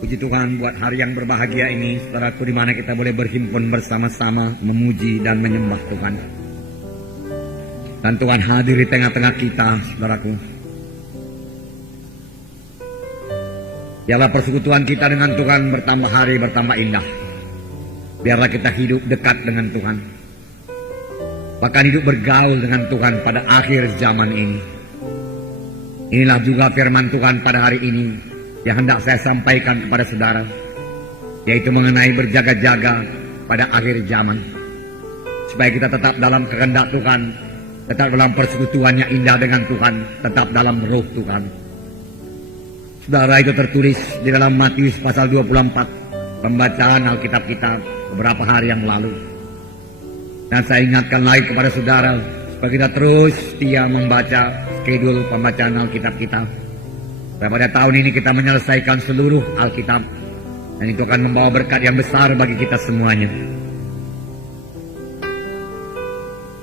Puji Tuhan buat hari yang berbahagia ini, saudaraku, di mana kita boleh berhimpun bersama-sama memuji dan menyembah Tuhan. Dan Tuhan hadir di tengah-tengah kita, saudaraku. Biarlah persekutuan kita dengan Tuhan bertambah hari bertambah indah. Biarlah kita hidup dekat dengan Tuhan. Bahkan hidup bergaul dengan Tuhan pada akhir zaman ini. Inilah juga firman Tuhan pada hari ini yang hendak saya sampaikan kepada saudara, yaitu mengenai berjaga-jaga pada akhir zaman. Supaya kita tetap dalam kehendak Tuhan, tetap dalam persekutuan yang indah dengan Tuhan, tetap dalam roh Tuhan. Saudara, itu tertulis di dalam Matius pasal 24, pembacaan Alkitab kita beberapa hari yang lalu. Dan saya ingatkan lagi kepada saudara, supaya kita terus setia membaca skedul pembacaan Alkitab kita. Dan pada tahun ini kita menyelesaikan seluruh Alkitab, dan itu akan membawa berkat yang besar bagi kita semuanya.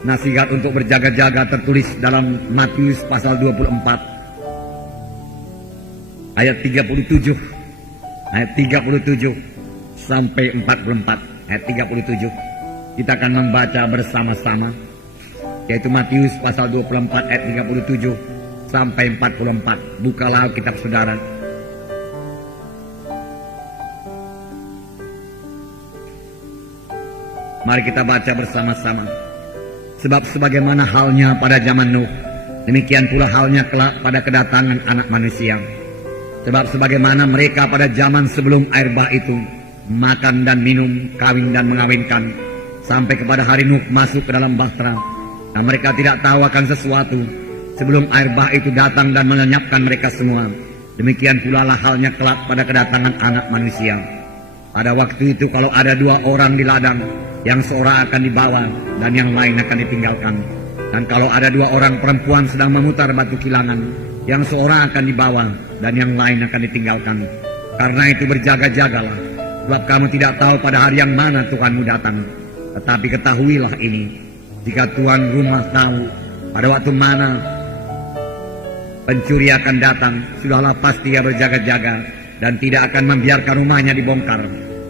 Nasihat untuk berjaga-jaga tertulis dalam Matius pasal 24 ayat 37 sampai 44. Ayat 37 kita akan membaca bersama-sama, yaitu Matius pasal 24 ayat 37 sampai 44. Bukalah kitab saudara. Mari kita baca bersama-sama. Sebab sebagaimana halnya pada zaman Nuh, demikian pula halnya kelak pada kedatangan Anak Manusia. Sebab sebagaimana mereka pada zaman sebelum air bah itu makan dan minum, kawin dan mengawinkan, sampai kepada hari Nuh masuk ke dalam bahtera, dan mereka tidak tahu akan sesuatu sebelum air bah itu datang dan melenyapkan mereka semua. Demikian pula lah halnya kelak pada kedatangan Anak Manusia. Pada waktu itu kalau ada dua orang di ladang, yang seorang akan dibawa dan yang lain akan ditinggalkan. Dan kalau ada dua orang perempuan sedang memutar batu kilangan, yang seorang akan dibawa dan yang lain akan ditinggalkan. Karena itu berjaga-jagalah, sebab kamu tidak tahu pada hari yang mana Tuhanmu datang. Tetapi ketahuilah ini, jika tuan rumah tahu pada waktu mana pencuri akan datang, sudahlah pasti ia berjaga-jaga dan tidak akan membiarkan rumahnya dibongkar.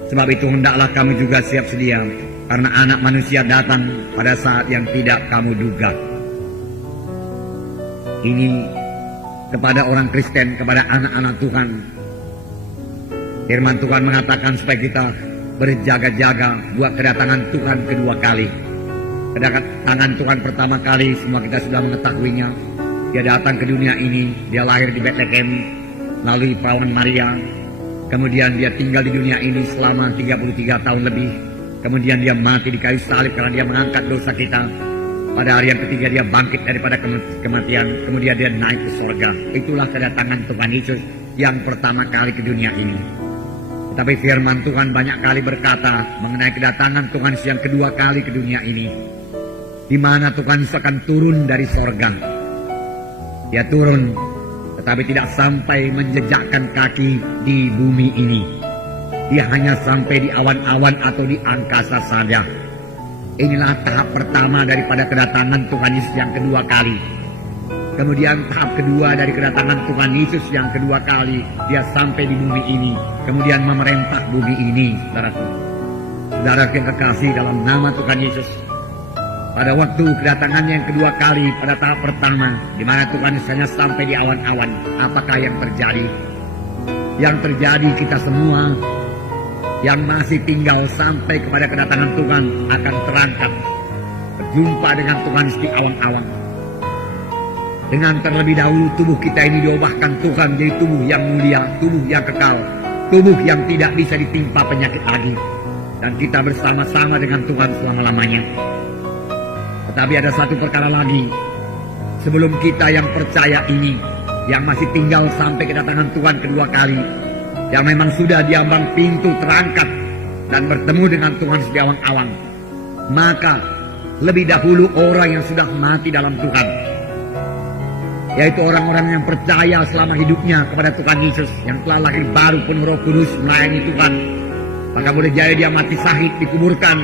Sebab itu hendaklah kamu juga siap sedia, karena Anak Manusia datang pada saat yang tidak kamu duga. Ini kepada orang Kristen, kepada anak-anak Tuhan. Firman Tuhan mengatakan supaya kita berjaga-jaga buat kedatangan Tuhan kedua kali. Kedatangan Tuhan pertama kali semua kita sudah mengetahuinya. Dia datang ke dunia ini, dia lahir di Bethlehem melalui perawan Maria. Kemudian dia tinggal di dunia ini selama 33 tahun lebih. Kemudian dia mati di kayu salib karena dia mengangkat dosa kita. Pada hari yang ketiga dia bangkit daripada kematian. Kemudian dia naik ke surga. Itulah kedatangan Tuhan Yesus yang pertama kali ke dunia ini. Tetapi firman Tuhan banyak kali berkata mengenai kedatangan Tuhan Yesus yang kedua kali ke dunia ini, di mana Tuhan Yesus akan turun dari surga. Dia turun, tetapi tidak sampai menjejakkan kaki di bumi ini. Dia hanya sampai di awan-awan atau di angkasa saja. Inilah tahap pertama daripada kedatangan Tuhan Yesus yang kedua kali. Kemudian tahap kedua dari kedatangan Tuhan Yesus yang kedua kali, dia sampai di bumi ini, kemudian memerintah bumi ini, saudaraku. Saudara yang kekasih dalam nama Tuhan Yesus, pada waktu kedatangannya yang kedua kali, pada tahap pertama, di mana Tuhan Yesus hanya sampai di awan-awan, apakah yang terjadi? Yang terjadi kita semua yang masih tinggal sampai kepada kedatangan Tuhan akan terangkat, berjumpa dengan Tuhan di awan-awan. Dengan terlebih dahulu tubuh kita ini diubahkan Tuhan menjadi tubuh yang mulia, tubuh yang kekal, tubuh yang tidak bisa ditimpa penyakit lagi. Dan kita bersama-sama dengan Tuhan selama-lamanya. Tetapi ada satu perkara lagi, sebelum kita yang percaya ini, yang masih tinggal sampai kedatangan Tuhan kedua kali, yang memang sudah diambang pintu terangkat dan bertemu dengan Tuhan di awang-awang, maka lebih dahulu orang yang sudah mati dalam Tuhan, yaitu orang-orang yang percaya selama hidupnya kepada Tuhan Yesus, yang telah lahir baru penuh Roh Kudus melayani Tuhan, maka boleh jadi dia mati syahid, dikuburkan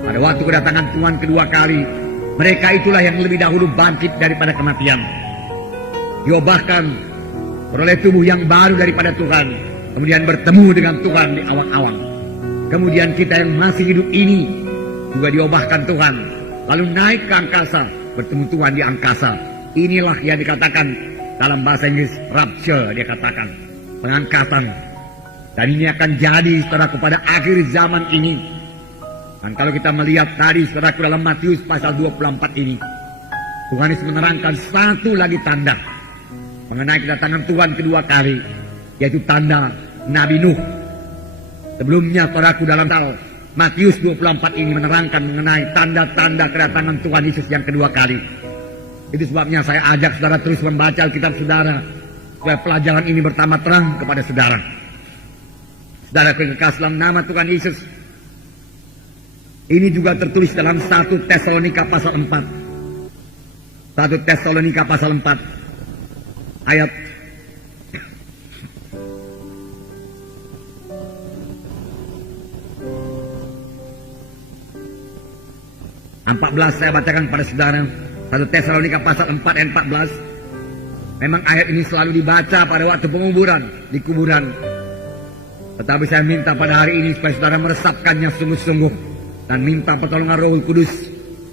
pada waktu kedatangan Tuhan kedua kali. Mereka itulah yang lebih dahulu bangkit daripada kematian, diubahkan beroleh tubuh yang baru daripada Tuhan, kemudian bertemu dengan Tuhan di awang-awang. Kemudian kita yang masih hidup ini juga diubahkan Tuhan, lalu naik ke angkasa, bertemu Tuhan di angkasa. Inilah yang dikatakan dalam bahasa Inggris rapture, dia katakan pengangkatan. Dan ini akan jadi saudaraku pada akhir zaman ini. Dan kalau kita melihat tadi saudaraku dalam Matius pasal 24 ini, Tuhan Yesus menerangkan satu lagi tanda mengenai kedatangan Tuhan kedua kali, yaitu tanda Nabi Nuh. Sebelumnya saudaraku dalam Matius 24 ini menerangkan mengenai tanda-tanda kedatangan Tuhan Yesus yang kedua kali. Itu sebabnya saya ajak saudara terus membaca Alkitab saudara, supaya pelajaran ini bertambah terang kepada saudara. Saudara kekasih dalam nama Tuhan Yesus, ini juga tertulis dalam 1 Tesalonika pasal 4. 1 Tesalonika pasal 4 ayat 14, saya bacakan pada saudara. 1 Tesalonika pasal 4 ayat 14. Memang ayat ini selalu dibaca pada waktu penguburan di kuburan. Tetapi saya minta pada hari ini supaya saudara meresapkannya sungguh-sungguh dan minta pertolongan Roh Kudus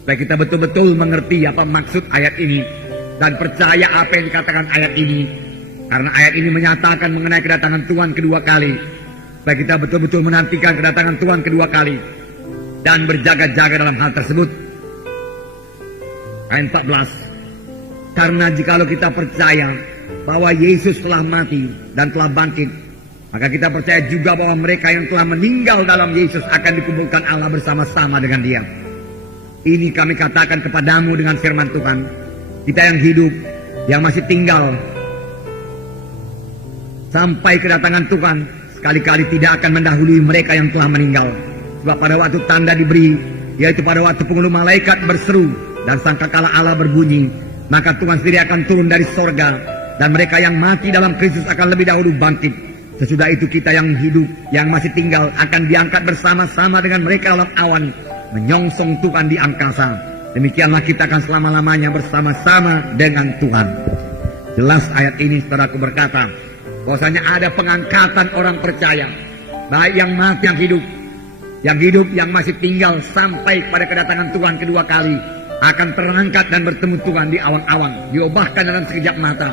supaya kita betul-betul mengerti apa maksud ayat ini dan percaya apa yang dikatakan ayat ini. Karena ayat ini menyatakan mengenai kedatangan Tuhan kedua kali. Supaya kita betul-betul menantikan kedatangan Tuhan kedua kali dan berjaga-jaga dalam hal tersebut. Ayat 14. Karena jikalau kita percaya bahwa Yesus telah mati dan telah bangkit, maka kita percaya juga bahwa mereka yang telah meninggal dalam Yesus akan dikumpulkan Allah bersama-sama dengan Dia. Ini kami katakan kepadamu dengan firman Tuhan. Kita yang hidup, yang masih tinggal sampai kedatangan Tuhan, sekali-kali tidak akan mendahului mereka yang telah meninggal. Sebab pada waktu tanda diberi, yaitu pada waktu penghulu malaikat berseru dan sangkakala Allah berbunyi, maka Tuhan sendiri akan turun dari sorga, dan mereka yang mati dalam Kristus akan lebih dahulu bangkit. Sesudah itu kita yang hidup, yang masih tinggal, akan diangkat bersama-sama dengan mereka dalam awan, menyongsong Tuhan di angkasa. Demikianlah kita akan selama-lamanya bersama-sama dengan Tuhan. Jelas ayat ini saudaraku berkata, bahwasanya ada pengangkatan orang percaya, baik yang mati yang hidup, yang masih tinggal sampai pada kedatangan Tuhan kedua kali, akan terangkat dan bertemu Tuhan di awang-awang, diubahkan dalam sekejap mata.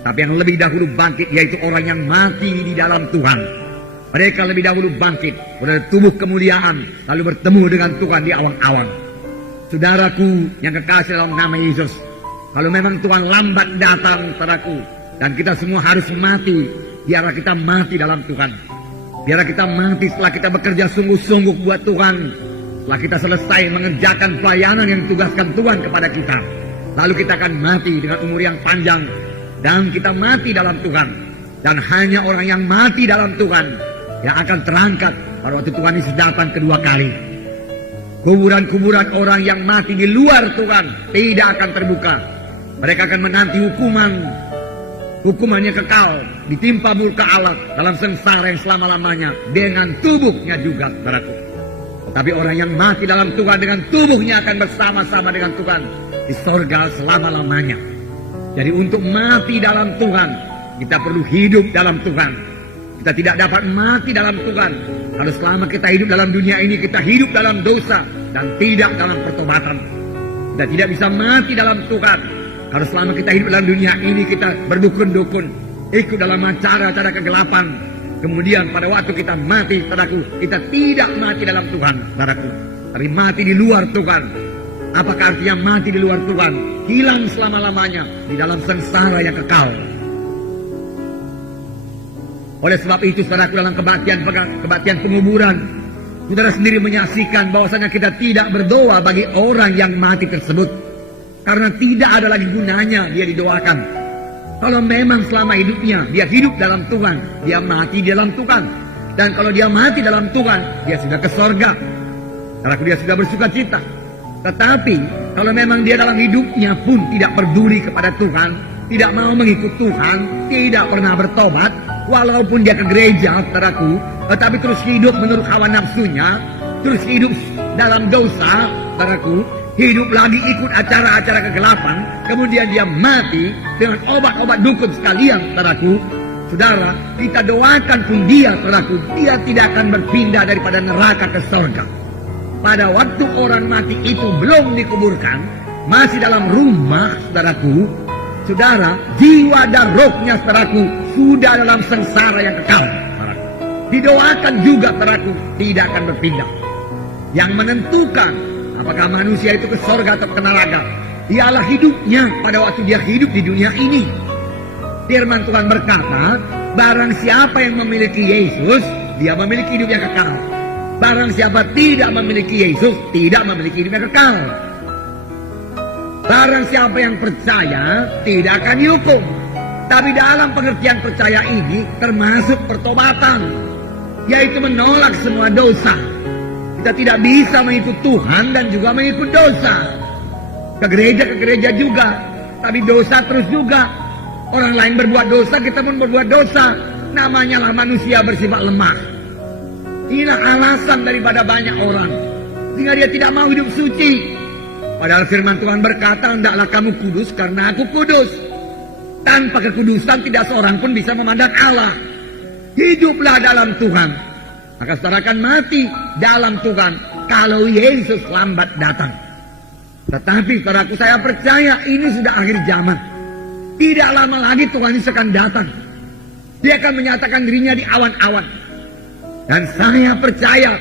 Tapi yang lebih dahulu bangkit, yaitu orang yang mati di dalam Tuhan. Mereka lebih dahulu bangkit, berada tubuh kemuliaan, lalu bertemu dengan Tuhan di awang-awang. Saudaraku yang kekasih dalam nama Yesus, kalau memang Tuhan lambat datang, saudaraku, dan kita semua harus mati, biarlah kita mati dalam Tuhan. Biarlah kita mati setelah kita bekerja sungguh-sungguh buat Tuhan. Setelah kita selesai mengerjakan pelayanan yang ditugaskan Tuhan kepada kita, lalu kita akan mati dengan umur yang panjang. Dan kita mati dalam Tuhan. Dan hanya orang yang mati dalam Tuhan yang akan terangkat pada waktu Tuhan Yesus datang kedua kali. Kuburan-kuburan orang yang mati di luar Tuhan tidak akan terbuka. Mereka akan menanti hukumannya kekal, ditimpa murka Allah dalam sengsara yang selama-lamanya dengan tubuhnya juga, saudaraku. Tapi orang yang mati dalam Tuhan dengan tubuhnya akan bersama-sama dengan Tuhan di sorga selama-lamanya. Jadi untuk mati dalam Tuhan, kita perlu hidup dalam Tuhan. Kita tidak dapat mati dalam Tuhan kalau selama kita hidup dalam dunia ini kita hidup dalam dosa dan tidak dalam pertobatan. Kita tidak bisa mati dalam Tuhan kalau selama kita hidup dalam dunia ini kita berdukun-dukun, ikut dalam cara-cara kegelapan. Kemudian pada waktu kita mati, saudaraku, kita tidak mati dalam Tuhan, saudaraku, tapi mati di luar Tuhan. Apakah artinya mati di luar Tuhan? Hilang selama-lamanya di dalam sengsara yang kekal. Oleh sebab itu, saudaraku, dalam kebaktian penguburan, saudara sendiri menyaksikan bahwasanya kita tidak berdoa bagi orang yang mati tersebut, karena tidak ada lagi gunanya dia didoakan. Kalau memang selama hidupnya dia hidup dalam Tuhan, dia mati di dalam Tuhan. Dan kalau dia mati dalam Tuhan, dia sudah ke sorga. Saudaraku, dia sudah bersuka cita. Tetapi kalau memang dia dalam hidupnya pun tidak peduli kepada Tuhan, tidak mau mengikut Tuhan, tidak pernah bertobat, walaupun dia ke gereja, saudaraku, tetapi terus hidup menurut hawa nafsunya, terus hidup dalam dosa, saudaraku, hidup lagi ikut acara-acara kegelapan, kemudian dia mati dengan obat-obat dukun sekalian, saudaraku. Saudara, kita doakan pun dia, saudaraku, dia tidak akan berpindah daripada neraka ke surga. Pada waktu orang mati itu belum dikuburkan, masih dalam rumah, saudaraku, saudara, jiwa dan rohnya, saudaraku, sudah dalam sengsara yang kekal, saudaraku. Didoakan juga, saudaraku, tidak akan berpindah. Yang menentukan apakah manusia itu ke surga atau ke neraka ialah hidupnya pada waktu dia hidup di dunia ini. Firman Tuhan berkata, barang siapa yang memiliki Yesus, dia memiliki hidup yang kekal. Barang siapa tidak memiliki Yesus, tidak memiliki hidup yang kekal. Barang siapa yang percaya, tidak akan dihukum. Tapi dalam pengertian percaya ini termasuk pertobatan, yaitu menolak semua dosa. Kita tidak bisa mengikut Tuhan dan juga mengikut dosa. Ke gereja juga, tapi dosa terus juga. Orang lain berbuat dosa, kita pun berbuat dosa. Namanya lah manusia bersifat lemah. Inilah alasan daripada banyak orang sehingga dia tidak mau hidup suci. Padahal firman Tuhan berkata, hendaklah kamu kudus karena aku kudus. Tanpa kekudusan tidak seorang pun bisa memandang Allah. Hiduplah dalam Tuhan, maka saudara akan mati dalam Tuhan kalau Yesus lambat datang. Tetapi saudaraku, saya percaya ini sudah akhir zaman. Tidak lama lagi Tuhan Yesus akan datang. Dia akan menyatakan dirinya di awan-awan. Dan saya percaya,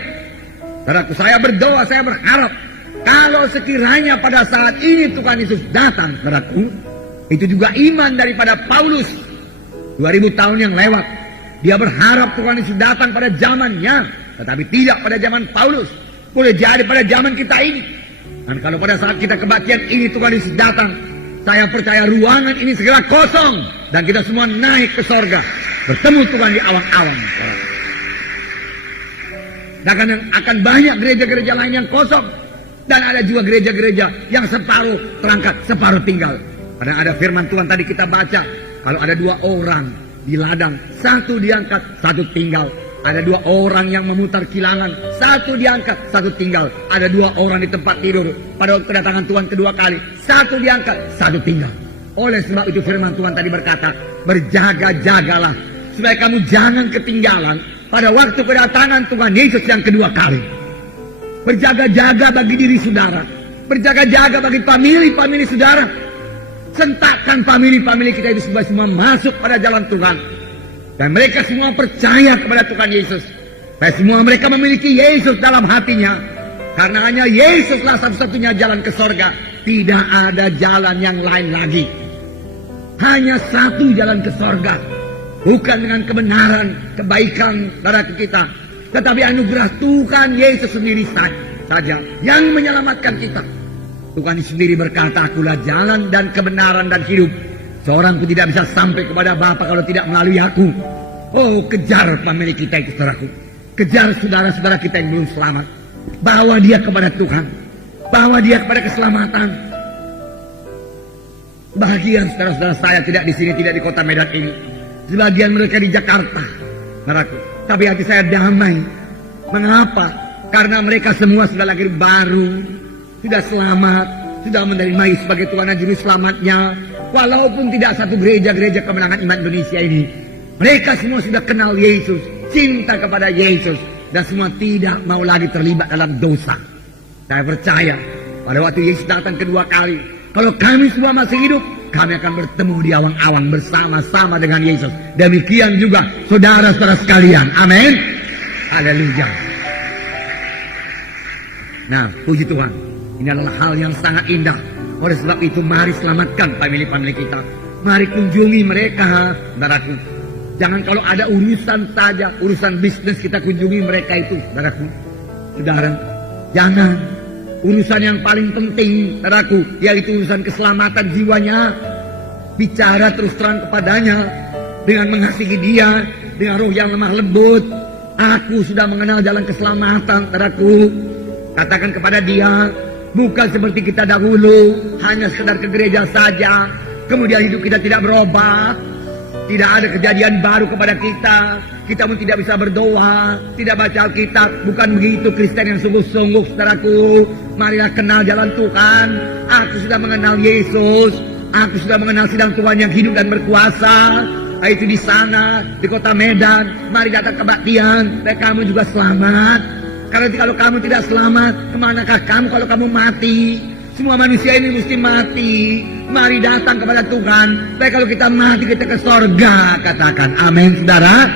saudaraku, saya berdoa, saya berharap, kalau sekiranya pada saat ini Tuhan Yesus datang, saudaraku, itu juga iman daripada Paulus 2000 tahun yang lewat. Dia berharap Tuhan Yesus datang pada zamannya, tetapi tidak pada zaman Paulus. Boleh jadi pada zaman kita ini. Dan kalau pada saat kita kebaktian ini Tuhan Yesus datang, saya percaya ruangan ini segera kosong dan kita semua naik ke sorga, bertemu Tuhan di awan-awan. Dan akan banyak gereja-gereja lain yang kosong, dan ada juga gereja-gereja yang separuh terangkat, separuh tinggal. Kadang ada firman Tuhan tadi kita baca, kalau ada 2 orang di ladang, 1 diangkat, 1 tinggal. Ada 2 orang yang memutar kilangan, 1 diangkat, 1 tinggal. Ada 2 orang di tempat tidur pada waktu kedatangan Tuhan kedua kali, 1 diangkat, 1 tinggal. Oleh sebab itu firman Tuhan tadi berkata, berjaga-jagalah supaya kamu jangan ketinggalan pada waktu kedatangan Tuhan Yesus yang kedua kali. Berjaga-jaga bagi diri saudara, berjaga-jaga bagi famili saudara. Sentakkan famili kita itu semua masuk pada jalan Tuhan. Dan mereka semua percaya kepada Tuhan Yesus. Dan semua mereka memiliki Yesus dalam hatinya. Karena hanya Yesuslah satu-satunya jalan ke sorga. Tidak ada jalan yang lain lagi. Hanya satu jalan ke sorga. Bukan dengan kebenaran, kebaikan darah kita. Tetapi anugerah Tuhan Yesus sendiri saja yang menyelamatkan kita. Tuhan sendiri berkata, akulah jalan dan kebenaran dan hidup. Seorang pun tidak bisa sampai kepada Bapa kalau tidak melalui aku. Oh, kejar famili kita itu, saudaraku. Kejar saudara-saudara kita yang belum selamat. Bawa dia kepada Tuhan. Bawa dia kepada keselamatan. Bahagia saudara-saudara saya tidak di sini, tidak di kota Medan ini. Sebagian mereka di Jakarta, saudaraku. Tapi hati saya damai. Mengapa? Karena mereka semua sudah lahir baru, sudah selamat, sudah menerima Yesus sebagai Tuhan dan Juru Selamatnya. Walaupun tidak satu gereja-gereja kemenangan iman Indonesia ini, mereka semua sudah kenal Yesus, cinta kepada Yesus, dan semua tidak mau lagi terlibat dalam dosa. Saya percaya pada waktu Yesus datang kedua kali, kalau kami semua masih hidup, kami akan bertemu di awang-awang bersama-sama dengan Yesus. Demikian juga saudara-saudara sekalian. Amin. Haleluya. Nah, puji Tuhan. Ini adalah hal yang sangat indah. Oleh sebab itu mari selamatkan famili kita. Mari kunjungi mereka, saudaraku. Jangan kalau ada urusan saja, urusan bisnis kita kunjungi mereka itu, saudaraku. Saudara, jangan. Urusan yang paling penting, saudaraku, yaitu urusan keselamatan jiwanya. Bicara terus terang kepadanya dengan mengasihi dia, dengan roh yang lemah lembut. Aku sudah mengenal jalan keselamatan, saudaraku. Katakan kepada dia, bukan seperti kita dahulu, hanya sekedar ke gereja saja, kemudian hidup kita tidak berubah. Tidak ada kejadian baru kepada kita. Kita pun tidak bisa berdoa, tidak baca Alkitab. Bukan begitu Kristen yang sungguh-sungguh, saudaraku. Marilah kenal jalan Tuhan. Aku sudah mengenal Yesus. Aku sudah mengenal sidang Tuhan yang hidup dan berkuasa. Itu di sana, di kota Medan. Mari datang kebaktian, dan kamu juga selamat. Karena kalau kamu tidak selamat, kemanakah kamu kalau kamu mati? Semua manusia ini mesti mati. Mari datang kepada Tuhan. Baik kalau kita mati, kita ke sorga. Katakan amin, saudara.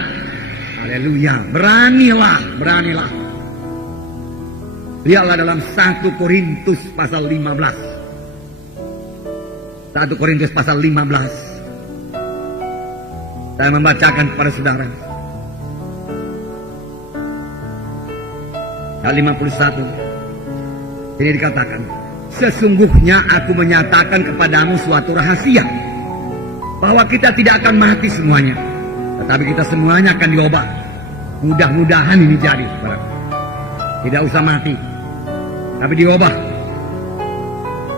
Haleluya. Beranilah, beranilah. Lihatlah dalam 1 Korintus pasal 15. 1 Korintus pasal 15. Saya membacakan kepada saudara. Ayat 51. Ini dikatakan, sesungguhnya aku menyatakan kepadamu suatu rahasia, bahwa kita tidak akan mati semuanya, tetapi kita semuanya akan diubah. Mudah-mudahan ini jadi, saudara. Tidak usah mati, tapi diubah.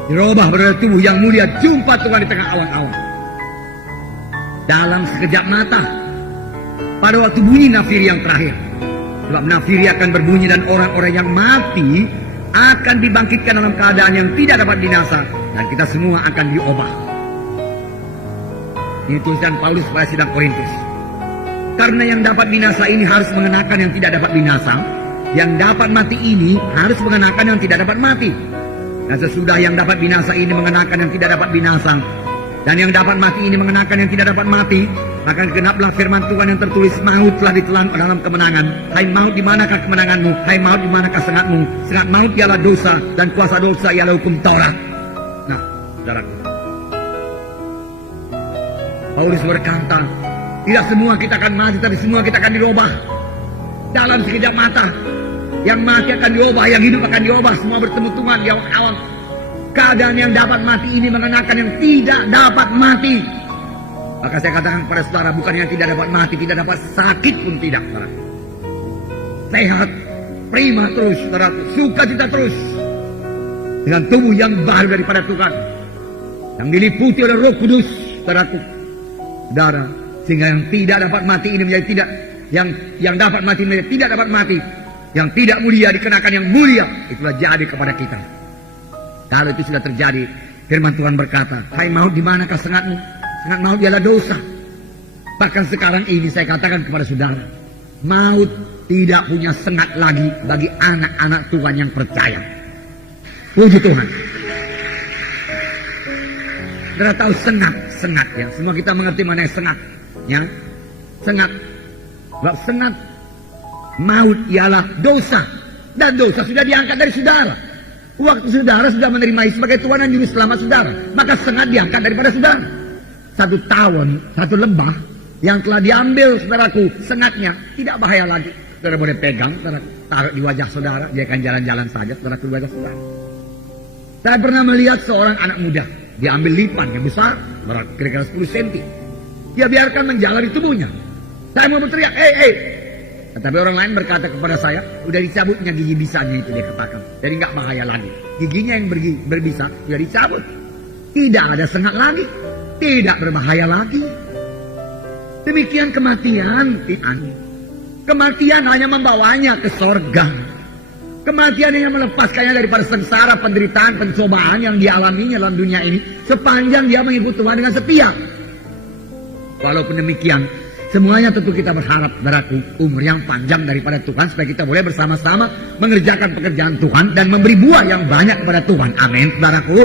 Dirubah berada tubuh yang mulia, jumpa Tuhan di tengah awan-awan. Dalam sekejap mata, pada waktu bunyi nafiri yang terakhir. Sebab nafiri akan berbunyi dan orang-orang yang mati akan dibangkitkan dalam keadaan yang tidak dapat binasa, dan kita semua akan diubah. Ini tulisan Paulus pada sidang Korintus. Karena yang dapat binasa ini harus mengenakan yang tidak dapat binasa, yang dapat mati ini harus mengenakan yang tidak dapat mati. Dan sesudah yang dapat binasa ini mengenakan yang tidak dapat binasa, dan yang dapat mati ini mengenakan yang tidak dapat mati, akan genaplah firman Tuhan yang tertulis, maut telah ditelan dalam kemenangan. Hai maut, di manakah kemenanganmu? Hai maut, di manakah sengatmu? Sengat maut ialah dosa, dan kuasa dosa ialah hukum Taurat. Nah, saudaraku, Paulus berkata, tidak semua kita akan mati, tapi semua kita akan dirubah dalam sekejap mata. Yang mati akan diubah, yang hidup akan diubah, semua bertemu Tuhan di awan-awan. Keadaan yang dapat mati ini mengenakan yang tidak dapat mati. Maka saya katakan kepada saudara, bukan yang tidak dapat mati, tidak dapat sakit pun tidak, saudara. Sehat, prima terus, saudara. Sukacita terus. Dengan tubuh yang baru daripada Tuhan, yang diliputi oleh Roh Kudus, saudaraku. Saudara, sehingga yang tidak dapat mati ini menjadi tidak, yang dapat mati menjadi tidak dapat mati. Yang tidak mulia dikenakan yang mulia. Itulah jadi kepada kita. Kalau itu sudah terjadi, firman Tuhan berkata, hai maut, di manakah sengatmu? Sengat maut ialah dosa. Bahkan sekarang ini saya katakan kepada saudara, maut tidak punya sengat lagi bagi anak-anak Tuhan yang percaya. Puji Tuhan. Saudara tahu sengat ya. Semua kita mengerti mana sengat, ya. Sengat. Sebab sengat, maut ialah dosa, dan dosa sudah diangkat dari saudara. Waktu saudara sudah menerima Yesus sebagai Tuhan dan Juru Selamat saudara, maka sengat diangkat daripada saudara. 1 tahun, 1 lembah yang telah diambil, saudaraku, sengatnya tidak bahaya lagi. Saudara boleh pegang, saudara, taruh di wajah saudara, dia akan jalan-jalan saja, saudara, di wajah saudara. Saya pernah melihat seorang anak muda, dia ambil lipan yang besar, kira-kira 10 cm. Dia biarkan menjalar di tubuhnya. Saya mau berteriak, tetapi orang lain berkata kepada saya, udah dicabutnya gigi bisanya itu, dia katakan. Jadi nggak bahaya lagi. Giginya yang berbisa sudah dicabut. Tidak ada sengat lagi. Tidak berbahaya lagi. Demikian kematian. Kematian hanya membawanya ke sorga. Kematian hanya melepaskannya daripada sengsara, penderitaan, pencobaan yang dialaminya dalam dunia ini, sepanjang dia mengikuti Tuhan dengan setia. Walaupun demikian, semuanya tentu kita berharap, saudaraku, umur yang panjang daripada Tuhan, supaya kita boleh bersama-sama mengerjakan pekerjaan Tuhan dan memberi buah yang banyak kepada Tuhan. Amin, saudaraku.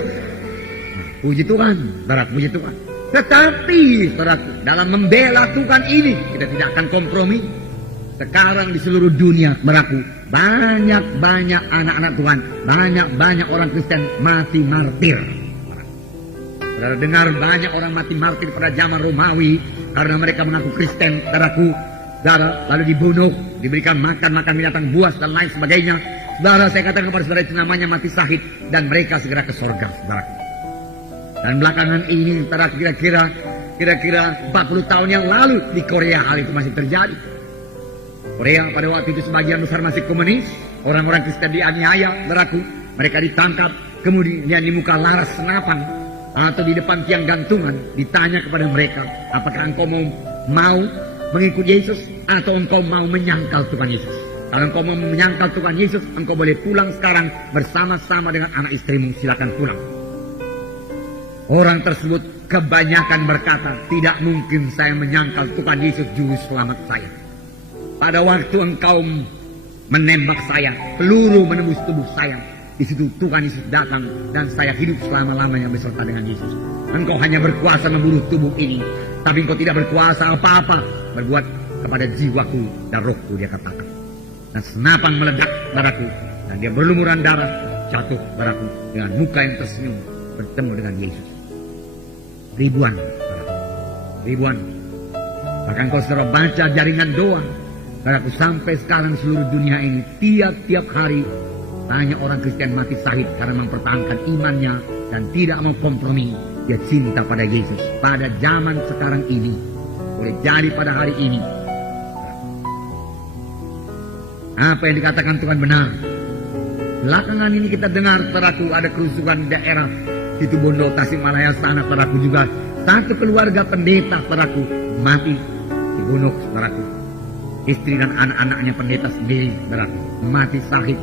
Puji Tuhan, saudaraku, puji Tuhan. Tetapi, saudaraku, dalam membela Tuhan ini, kita tidak akan kompromi. Sekarang di seluruh dunia, saudaraku, banyak-banyak anak-anak Tuhan, banyak-banyak orang Kristen mati martir. Saudara dengar banyak orang mati martir pada zaman Romawi karena mereka mengaku Kristen, saudaraku. Saudara, lalu dibunuh, diberikan makan binatang buas dan lain sebagainya. Saudara, saya katakan kepada saudara, itu namanya mati syahid, dan mereka segera ke sorga, saudaraku. Dan belakangan ini, saudara, kira-kira 40 tahun yang lalu di Korea hal itu masih terjadi. Korea pada waktu itu sebagian besar masih komunis, orang-orang Kristen dianiaya, saudaraku. Mereka ditangkap, kemudian di muka laras senapan atau di depan tiang gantungan, ditanya kepada mereka, apakah engkau mau mengikut Yesus atau engkau mau menyangkal Tuhan Yesus? Kalau engkau mau menyangkal Tuhan Yesus, engkau boleh pulang sekarang bersama-sama dengan anak istrimu, silakan pulang. Orang tersebut kebanyakan berkata, tidak mungkin saya menyangkal Tuhan Yesus juru selamat saya. Pada waktu engkau menembak saya, peluru menembus tubuh saya, di situ Tuhan Yesus datang dan saya hidup selama-lamanya beserta dengan Yesus. Engkau hanya berkuasa membunuh tubuh ini, tapi engkau tidak berkuasa apa-apa berbuat kepada jiwaku dan rohku, dia katakan. Dan senapan meledak padaku dan dia berlumuran darah jatuh padaku dengan muka yang tersenyum bertemu dengan Yesus. Ribuan. Bahkan kalau saudara baca jaringan doa, saudaraku, sampai sekarang seluruh dunia ini tiap-tiap hari banyak orang Kristen mati syahid karena mempertahankan imannya dan tidak mau kompromi. Dia cinta pada Yesus. Pada zaman sekarang ini, boleh jadi pada hari ini, apa yang dikatakan Tuhan benar. Belakangan ini kita dengar, saudaraku, ada kerusuhan daerah Situbondo, Tasikmalaya sana, saudaraku, juga satu keluarga pendeta, saudaraku, mati dibunuh, saudaraku. Istri dan anak-anaknya pendeta sendiri, saudaraku, mati syahid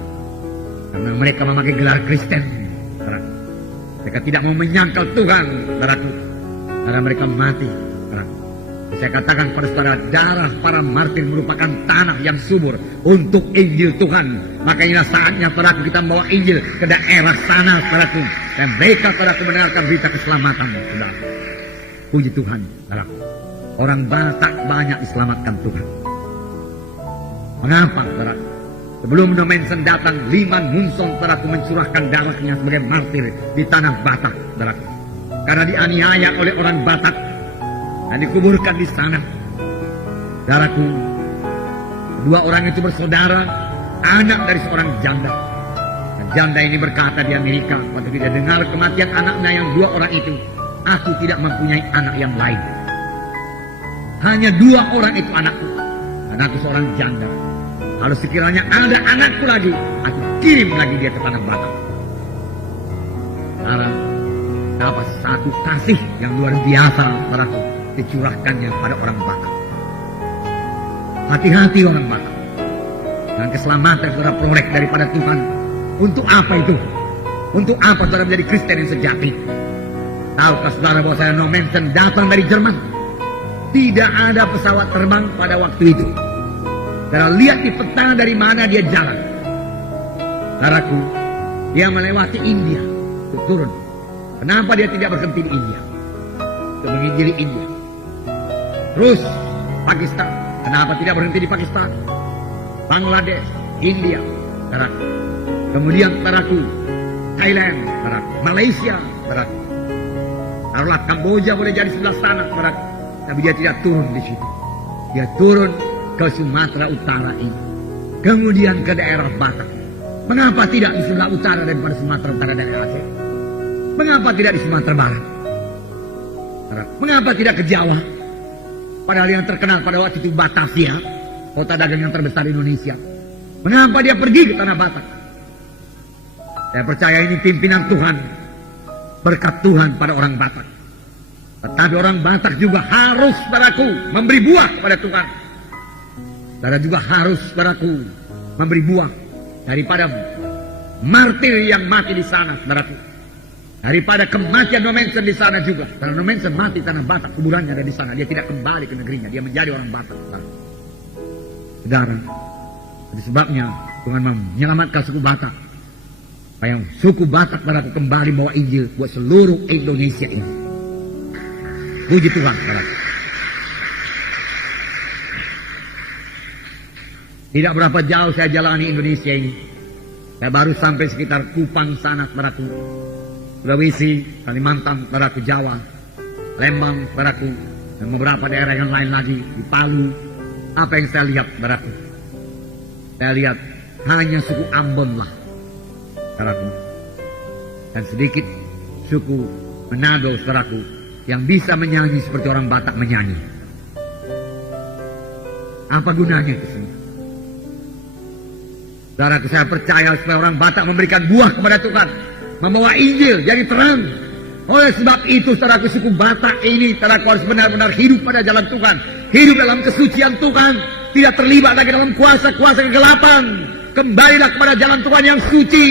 karena mereka memakai gelar Kristen, saudaraku. Mereka tidak mau menyangkal Tuhan, saudaraku, karena mereka mati, saudaraku. Saya katakan pada saudara, darah para martir merupakan tanah yang subur untuk Injil Tuhan. Makanya saatnya saudaraku kita membawa Injil ke daerah sana, saudaraku, dan mereka, saudaraku, mendengarkan berita keselamatan, saudaraku. Puji Tuhan, saudaraku. Orang Batak banyak diselamatkan Tuhan. Mengapa, saudaraku? Sebelum No Manson datang, Liman Hungson, saudaraku, mencurahkan darahnya sebagai martir di tanah Batak, saudaraku. Karena dianiaya oleh orang Batak dan dikuburkan di sana. Saudaraku, dua orang itu bersaudara, anak dari seorang janda. Dan janda ini berkata di Amerika, waktu dia dengar kematian anaknya yang dua orang itu, aku tidak mempunyai anak yang lain. Hanya dua orang itu anakku, dan aku seorang janda. Kalau sekiranya ada anakku lagi, aku kirim lagi dia ke tanah Batak. Saudara, dapat satu kasih yang luar biasa, saudaraku, dicurahkannya pada orang Batak. Hati-hati orang Batak. Dan keselamatan saudara peroleh daripada Tuhan. Untuk apa itu? Untuk apa saudara menjadi Kristen yang sejati? Tahukah saudara bahwa saya No Manson datang dari Jerman? Tidak ada pesawat terbang pada waktu itu. Saudara lihat di peta dari mana dia jalan. Saudaraku, dia melewati India untuk turun. Kenapa dia tidak berhenti di India? Untuk menginjili India. Terus Pakistan. Kenapa tidak berhenti di Pakistan? Bangladesh, India, saudaraku. Kemudian, saudaraku, Thailand, saudaraku. Malaysia, saudaraku. Taruhlah Kamboja boleh jadi sebelah sana, saudaraku. Tapi dia tidak turun di situ. Dia turun ke Sumatera Utara ini. Kemudian ke daerah Batak. Mengapa tidak di Sumatera Utara daripada Sumatera Utara dan Aceh? Mengapa tidak di Sumatera Barat? Mengapa tidak ke Jawa? Padahal yang terkenal pada waktu itu Batavia, kota dagang yang terbesar di Indonesia. Mengapa dia pergi ke tanah Batak? Saya percaya ini pimpinan Tuhan, berkat Tuhan pada orang Batak. Tetapi orang Batak juga harus, saudaraku, memberi buah kepada Tuhan. Saudara juga harus, saudaraku, memberi buah daripada martir yang mati di sana, saudaraku. Daripada kematian No Manson di sana juga. Karena No Manson mati tanah Batak, kuburannya ada di sana. Dia tidak kembali ke negerinya, dia menjadi orang Batak. Saudara, itu sebabnya Tuhan menyelamatkan suku Batak. Supaya suku Batak saudaraku kembali bawa Injil buat seluruh Indonesia ini. Puji Tuhan, saudara. Tidak berapa jauh saya jalani Indonesia ini. Saya baru sampai sekitar Kupang sana, saudaraku. Sulawesi, Kalimantan, saudaraku, Jawa, Lembang, saudaraku, dan beberapa daerah yang lain lagi, di Palu. Apa yang saya lihat, saudaraku? Saya lihat hanya suku Ambon lah, saudaraku. Dan sedikit suku Manado, saudaraku, yang bisa menyanyi seperti orang Batak menyanyi. Apa gunanya itu semua? Saudaraku, saya percaya supaya orang Batak memberikan buah kepada Tuhan, membawa Injil jadi terang, Oleh sebab itu, saudaraku, suku Batak ini, saudaraku, harus benar-benar hidup pada jalan Tuhan. Hidup dalam kesucian Tuhan. Tidak terlibat lagi dalam kuasa-kuasa kegelapan. Kembalilah kepada jalan Tuhan yang suci.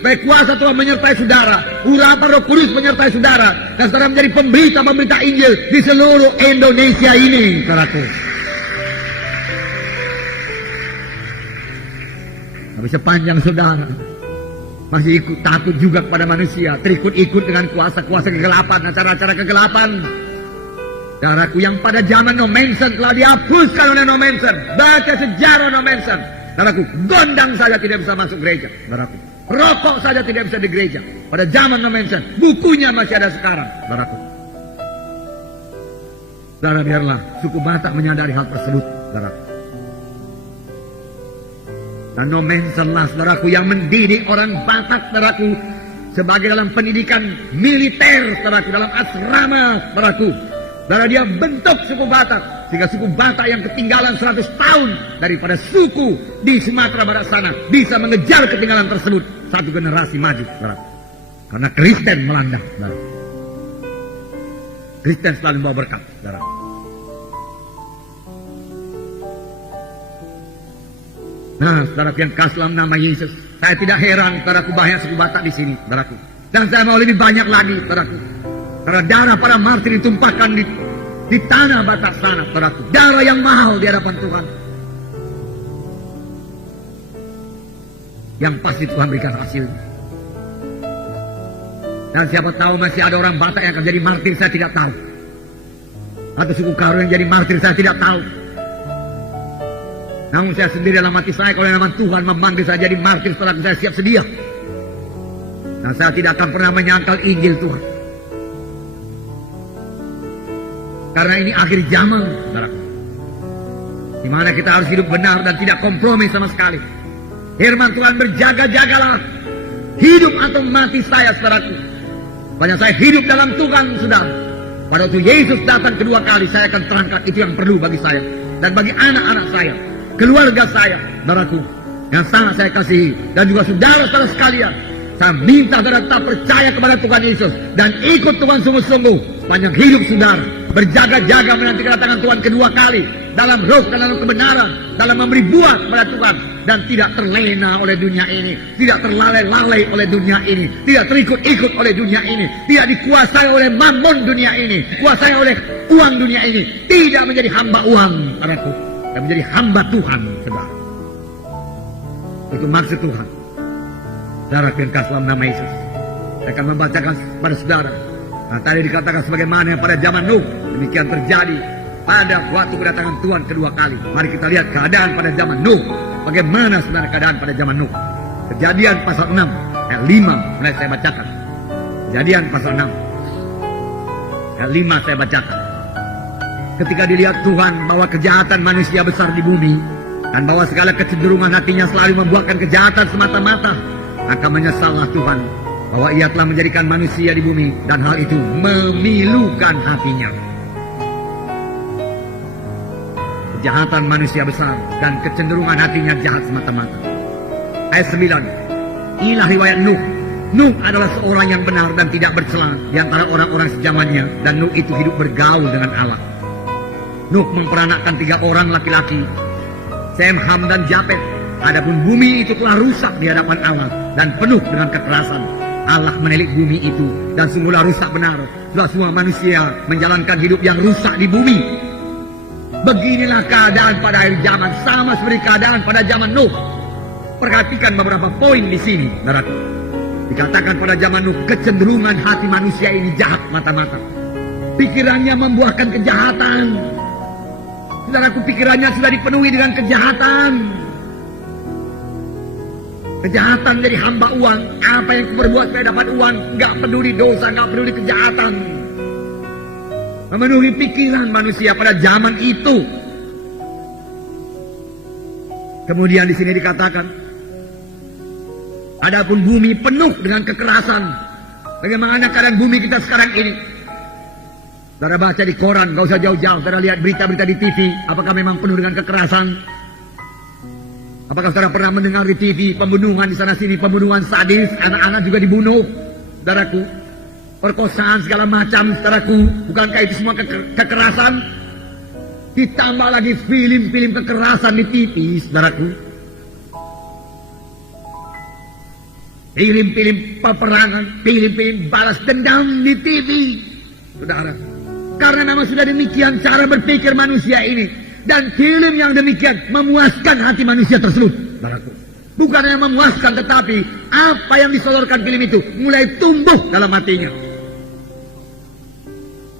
Baik kuasa Tuhan menyertai saudara. Urapan Roh Kudus menyertai saudara. Dan saudara menjadi pemberita Injil di seluruh Indonesia ini, saudaraku. Tapi sepanjang saudara masih ikut takut juga kepada manusia, terikut-ikut dengan kuasa-kuasa kegelapan, acara-acara kegelapan, saudaraku, yang pada zaman No Manson telah dihapuskan oleh No Manson. Baca sejarah No Manson, saudaraku. Gondang saja tidak bisa masuk gereja, saudaraku. Rokok saja tidak bisa di gereja pada zaman No Manson. Bukunya masih ada sekarang, saudaraku. Saudara, biarlah suku Batak menyadari hal tersebut, saudaraku. Dan No Manson lah, saudaraku, yang mendidik orang Batak, saudaraku, sebagai dalam pendidikan militer, saudaraku, dalam asrama, saudaraku. Saudara, dia bentuk suku Batak, sehingga suku Batak yang ketinggalan 100 tahun daripada suku di Sumatera Barat sana bisa mengejar ketinggalan tersebut satu generasi maju, saudaraku. Karena Kristen melanda, saudaraku. Kristen selalu membawa berkat, saudaraku. Nah, saudaraku yang kasih dalam nama Yesus, saya tidak heran, saudaraku, banyak suku Batak di sini, saudaraku. Dan saya mau lebih banyak lagi, saudaraku. Karena darah para martir ditumpahkan di tanah Batak sana, saudaraku. Darah yang mahal di hadapan Tuhan. Yang pasti Tuhan berikan hasil. Dan siapa tahu masih ada orang Batak yang akan jadi martir, saya tidak tahu. Atau suku Karo yang jadi martir, saya tidak tahu. Namun saya sendiri dalam hati saya, kalau nama Tuhan memanggil saya jadi martir, saudaraku, saya siap sedia. Dan saya tidak akan pernah menyangkal Injil Tuhan. Karena ini akhir zaman, saudaraku, di mana kita harus hidup benar dan tidak kompromi sama sekali. Firman Tuhan, berjaga-jagalah, hidup atau mati saya, saudaraku. Banyak saya hidup dalam Tuhan, saudara. Pada waktu Yesus datang kedua kali, saya akan terangkat itu yang perlu bagi saya dan bagi anak-anak saya, keluarga saya, saudaraku, yang sangat saya kasihi, dan juga saudara-saudara sekalian. Saya minta saudara tetap percaya kepada Tuhan Yesus dan ikut Tuhan sungguh-sungguh sepanjang hidup saudara. Berjaga-jaga menanti kedatangan Tuhan kedua kali dalam roh dan dalam kebenaran, dalam memberi buah kepada Tuhan, dan tidak terlena oleh dunia ini, tidak terlalai-lalai oleh dunia ini, tidak terikut-ikut oleh dunia ini, tidak dikuasai oleh mamon dunia ini, dikuasai oleh uang dunia ini, tidak menjadi hamba uang, saudaraku, dan menjadi hamba Tuhan, saudara. Itu maksud Tuhan. Saudara yang kasih dalam nama Yesus, saya akan membacakan pada saudara. Nah, tadi dikatakan sebagaimana pada zaman Nuh, demikian terjadi pada waktu kedatangan Tuhan kedua kali. Mari kita lihat keadaan pada zaman Nuh. Bagaimana sebenarnya keadaan pada zaman Nuh. Kejadian pasal 6 ayat 5 mulai saya bacakan. Kejadian pasal 6 ayat 5 saya bacakan. Ketika dilihat Tuhan bahwa kejahatan manusia besar di bumi, dan bahwa segala kecenderungan hatinya selalu membuahkan kejahatan semata-mata, maka menyesallah Tuhan bahwa ia telah menjadikan manusia di bumi, dan hal itu memilukan hatinya. Kejahatan manusia besar dan kecenderungan hatinya jahat semata-mata. Ayat 9, inilah riwayat Nuh. Nuh adalah seorang yang benar dan tidak bercela di antara orang-orang sejamannya, dan Nuh itu hidup bergaul dengan Allah. Nuh memperanakkan 3 orang laki-laki, Sem, Ham, dan Japet. Adapun bumi itu telah rusak di hadapan Allah dan penuh dengan kekerasan. Allah menilik bumi itu, dan sungguhlah rusak benar. Sudah semua manusia menjalankan hidup yang rusak di bumi. Beginilah keadaan pada akhir zaman, sama seperti keadaan pada zaman Nuh. Perhatikan beberapa poin di sini, saudaraku. Dikatakan pada zaman Nuh, kecenderungan hati manusia ini jahat mata-mata. Pikirannya membuahkan kejahatan. Saudaraku, pikirannya sudah dipenuhi dengan kejahatan. Kejahatan jadi hamba uang. Apa yang kuperbuat supaya dapat uang, nggak peduli dosa, nggak peduli kejahatan. Memenuhi pikiran manusia pada zaman itu. Kemudian di sini dikatakan, adapun bumi penuh dengan kekerasan. Bagaimana keadaan bumi kita sekarang ini? Saudara baca di koran, nggak usah jauh-jauh. Saudara lihat berita-berita di TV, apakah memang penuh dengan kekerasan? Apakah saudara pernah mendengar di TV pembunuhan di sana sini, pembunuhan sadis, anak-anak juga dibunuh, saudaraku? perkosaan segala macam, saudaraku. Bukankah itu semua kekerasan? Ditambah lagi film-film kekerasan di TV, saudaraku. Film-film peperangan, film-film balas dendam di TV, saudara. Karena memang sudah demikian cara berpikir manusia ini. Dan film yang demikian memuaskan hati manusia tersebut, saudaraku. Bukan hanya memuaskan, tetapi apa yang disodorkan film itu mulai tumbuh dalam hatinya.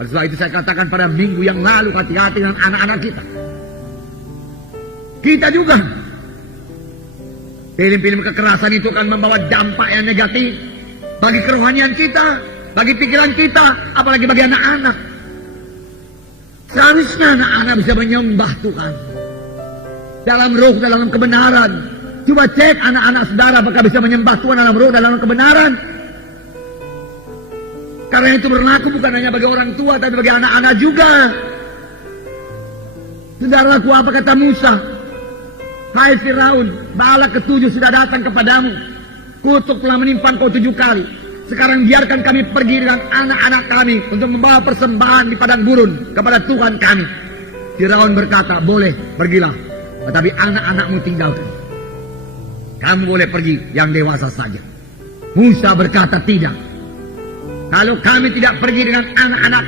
Oleh sebab itu saya katakan pada minggu yang lalu, hati-hati dengan anak-anak kita. Kita juga. Film-film kekerasan itu akan membawa dampak yang negatif bagi kerohanian kita, bagi pikiran kita, apalagi bagi anak-anak. Seharusnya anak-anak bisa menyembah Tuhan dalam roh, dalam kebenaran. Coba cek anak-anak saudara apakah bisa menyembah Tuhan dalam roh, dalam kebenaran. Karena itu berlaku bukan hanya bagi orang tua, tapi bagi anak-anak juga. Saudaraku, apa kata Musa? Hai Firaun, bala ke-7 sudah datang kepadamu. Kutuk telah menimpa kau 7 kali. Sekarang biarkan kami pergi dengan anak-anak kami untuk membawa persembahan di padang gurun kepada Tuhan kami. Firaun berkata, boleh, pergilah. Tetapi anak-anakmu tinggalkan. Kamu boleh pergi, yang dewasa saja. Musa berkata, tidak. Kalau kami tidak pergi dengan anak-anak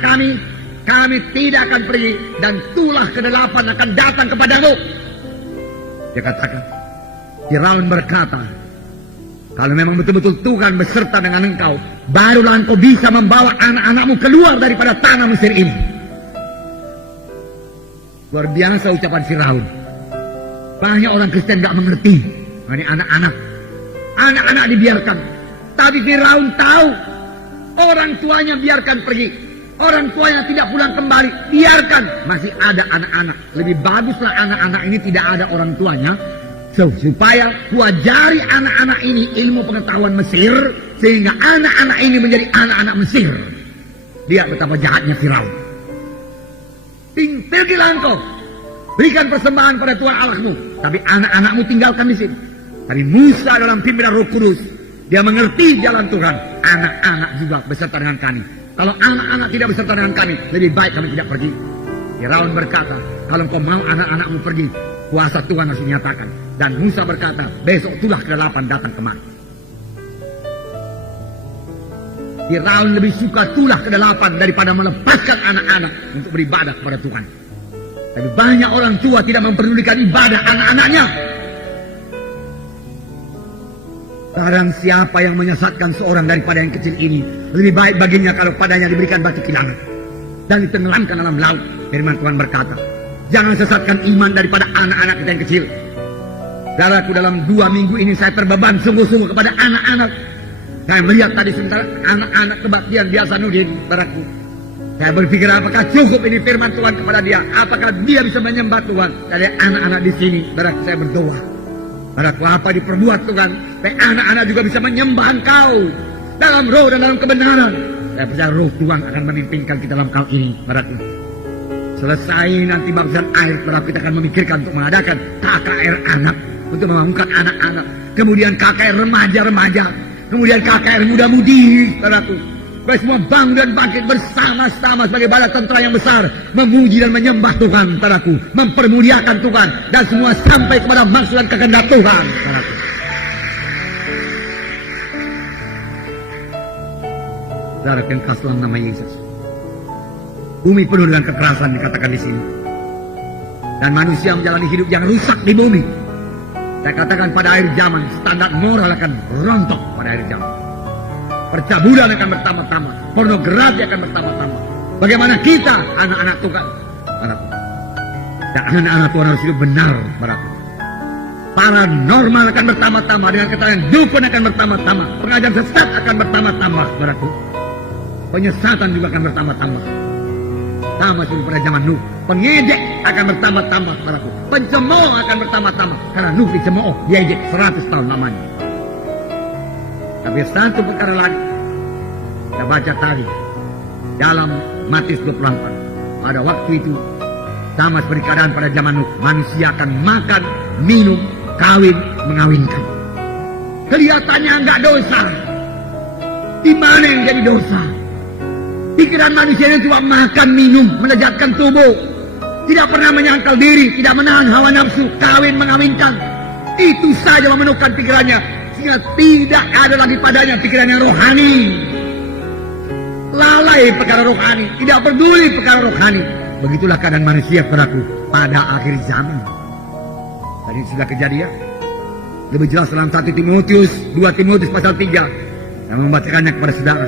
kami tidak akan pergi. Dan tulah ke-8 akan datang kepadamu. Dia katakan, Firaun berkata, kalau memang betul-betul Tuhan beserta dengan engkau, barulah engkau bisa membawa anak-anakmu keluar daripada tanah Mesir ini. Luar biasa ucapan Firaun. Banyak orang Kristen gak mengerti. Ini anak-anak. Anak-anak dibiarkan. Tapi Firaun tahu. Orang tuanya biarkan pergi. Orang tuanya tidak pulang kembali. Biarkan. Masih ada anak-anak. Lebih baguslah anak-anak ini tidak ada orang tuanya. Supaya kuajari anak-anak ini ilmu pengetahuan Mesir. Sehingga anak-anak ini menjadi anak-anak Mesir. Lihat betapa jahatnya Firaun. Pergilah engkau. Berikan persembahan pada Tuhan Allahmu. Tapi anak-anakmu tinggalkan di sini. Tapi Musa dalam pimpinan Roh Kudus, dia mengerti jalan Tuhan. Anak-anak juga beserta dengan kami. Kalau anak-anak tidak beserta dengan kami, lebih baik kami tidak pergi. Firaun berkata, kalau kau mau anak-anakmu pergi, kuasa Tuhan harus dinyatakan. Dan Musa berkata, besok tulah ke-8 datang kemari. Firaun lebih suka tulah ke-8 daripada melepaskan anak-anak untuk beribadah kepada Tuhan. Tapi banyak orang tua tidak memperdulikan ibadah anak-anaknya. Sekarang siapa yang menyesatkan seorang daripada yang kecil ini, lebih baik baginya kalau padanya diberikan batu kilangan dan ditenggelamkan dalam laut. Firman Tuhan berkata, jangan sesatkan iman daripada anak-anak kita yang kecil. Saudaraku, dalam 2 minggu ini saya terbeban sungguh-sungguh kepada anak-anak. Saya melihat tadi sementara anak-anak kebaktian biasa Nudin, saudaraku. Saya berpikir apakah cukup ini firman Tuhan kepada dia? Apakah dia bisa menyembah Tuhan? Dari anak-anak di sini, saudaraku, saya berdoa. Saudaraku, apa diperbuat Tuhan? Supaya anak-anak juga bisa menyembah Engkau dalam roh dan dalam kebenaran. Saya percaya roh Tuhan akan memimpinkan kita dalam hal ini, saudaraku. Selesai nanti baptisan air, saudaraku, kita akan memikirkan untuk mengadakan KKR anak, untuk membangunkan anak-anak. Kemudian KKR remaja-remaja. Kemudian KKR muda-mudi, saudaraku. Supaya semua bangun dan bangkit bersama-sama sebagai bala tentera yang besar. Memuji dan menyembah Tuhan, saudaraku. Mempermuliakan Tuhan. Dan semua sampai kepada maksud dan kehendak Tuhan, saudaraku. Saudaraku yang kasih dalam nama Yesus. Bumi penuh dengan kekerasan dikatakan di sini. Dan manusia menjalani hidup yang rusak di bumi. Saya katakan pada akhir zaman, standar moral akan rontok pada akhir zaman. Percabulan akan bertambah-tambah. Pornografi akan bertambah-tambah. Bagaimana kita, anak-anak Tuhan? Dan anak-anak Tuhan harus hidup benar, saudaraku. Paranormal akan bertambah-tambah. Dengan keterangan dukun akan bertambah-tambah. Pengajaran sesat akan bertambah-tambah, saudaraku. Penyesatan juga akan bertambah-tambah. Sama seperti pada zaman Nuh. Pengejek akan bertambah-tambah, saudaraku. Pencemooh akan bertambah-tambah. Karena Nuh dicemooh, diejek 100 tahun lamanya. Tapi satu perkara lagi, kita baca tadi dalam Matius 24. Pada waktu itu, sama seperti keadaan pada zaman Nuh, manusia akan makan, minum, kawin, mengawinkan. Kelihatannya enggak dosa. Di mana yang jadi dosa? Pikiran manusia itu cuma makan, minum, melejatkan tubuh. Tidak pernah menyangkal diri, tidak menahan hawa nafsu, kawin mengawinkan. Itu saja memenuhkan pikirannya, sehingga tidak ada lagi padanya pikiran yang rohani. Lalai perkara rohani, tidak peduli perkara rohani. Begitulah keadaan manusia padaku pada akhir zaman. Tadi sudah kejadian. Lebih jelas dalam 1 Timotius, 2 Timotius pasal 3. Yang membacakannya kepada saudara.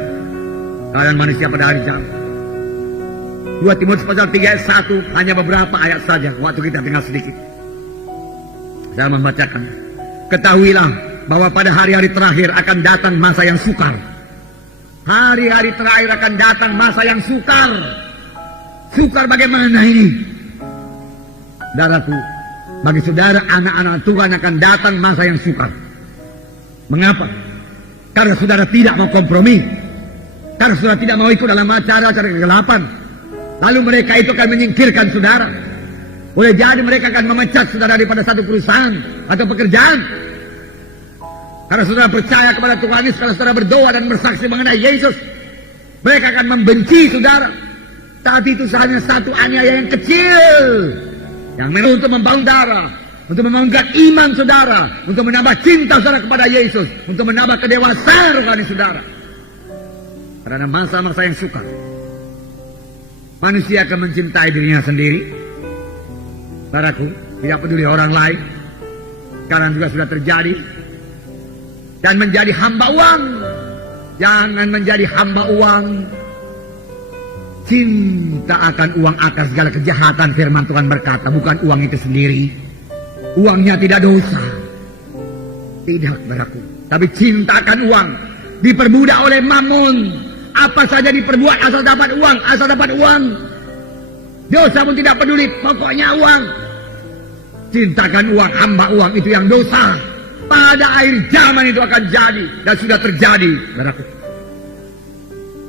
Keadaan manusia pada akhir zaman. 2 Timotius pasal 3 ayat 1, hanya beberapa ayat saja. Waktu kita tinggal sedikit. Saya membacakan. Ketahuilah bahwa pada hari-hari terakhir akan datang masa yang sukar. Hari-hari terakhir akan datang masa yang sukar. Sukar bagaimana ini? Saudaraku, bagi saudara anak-anak Tuhan akan datang masa yang sukar. Mengapa? Karena saudara tidak mau kompromi. Karena saudara tidak mau ikut dalam acara-acara kegelapan. Lalu mereka itu akan menyingkirkan saudara. Boleh jadi mereka akan memecat saudara daripada satu perusahaan atau pekerjaan. Karena saudara percaya kepada Tuhan Yesus, kalau saudara berdoa dan bersaksi mengenai Yesus, mereka akan membenci saudara. Tapi itu hanya satu aniaya yang kecil, yang memang untuk membangun darah, untuk membangunkan iman saudara, untuk menambah cinta saudara kepada Yesus, untuk menambah kedewasaan rohani saudara. Karena masa-masa yang sukar, manusia akan mencintai dirinya sendiri. Saudaraku, tidak peduli orang lain. Sekarang juga sudah terjadi. Dan menjadi hamba uang. Jangan menjadi hamba uang. Cinta akan uang akan segala kejahatan, firman Tuhan berkata. Bukan uang itu sendiri. Uangnya tidak dosa. Tidak, saudaraku. Tapi cinta akan uang. Diperbudak oleh mammon. Apa saja diperbuat asal dapat uang. Asal dapat uang. Dosa pun tidak peduli. Pokoknya uang. Cintakan uang, hamba uang, itu yang dosa. Pada akhir zaman itu akan jadi. Dan sudah terjadi, saudaraku.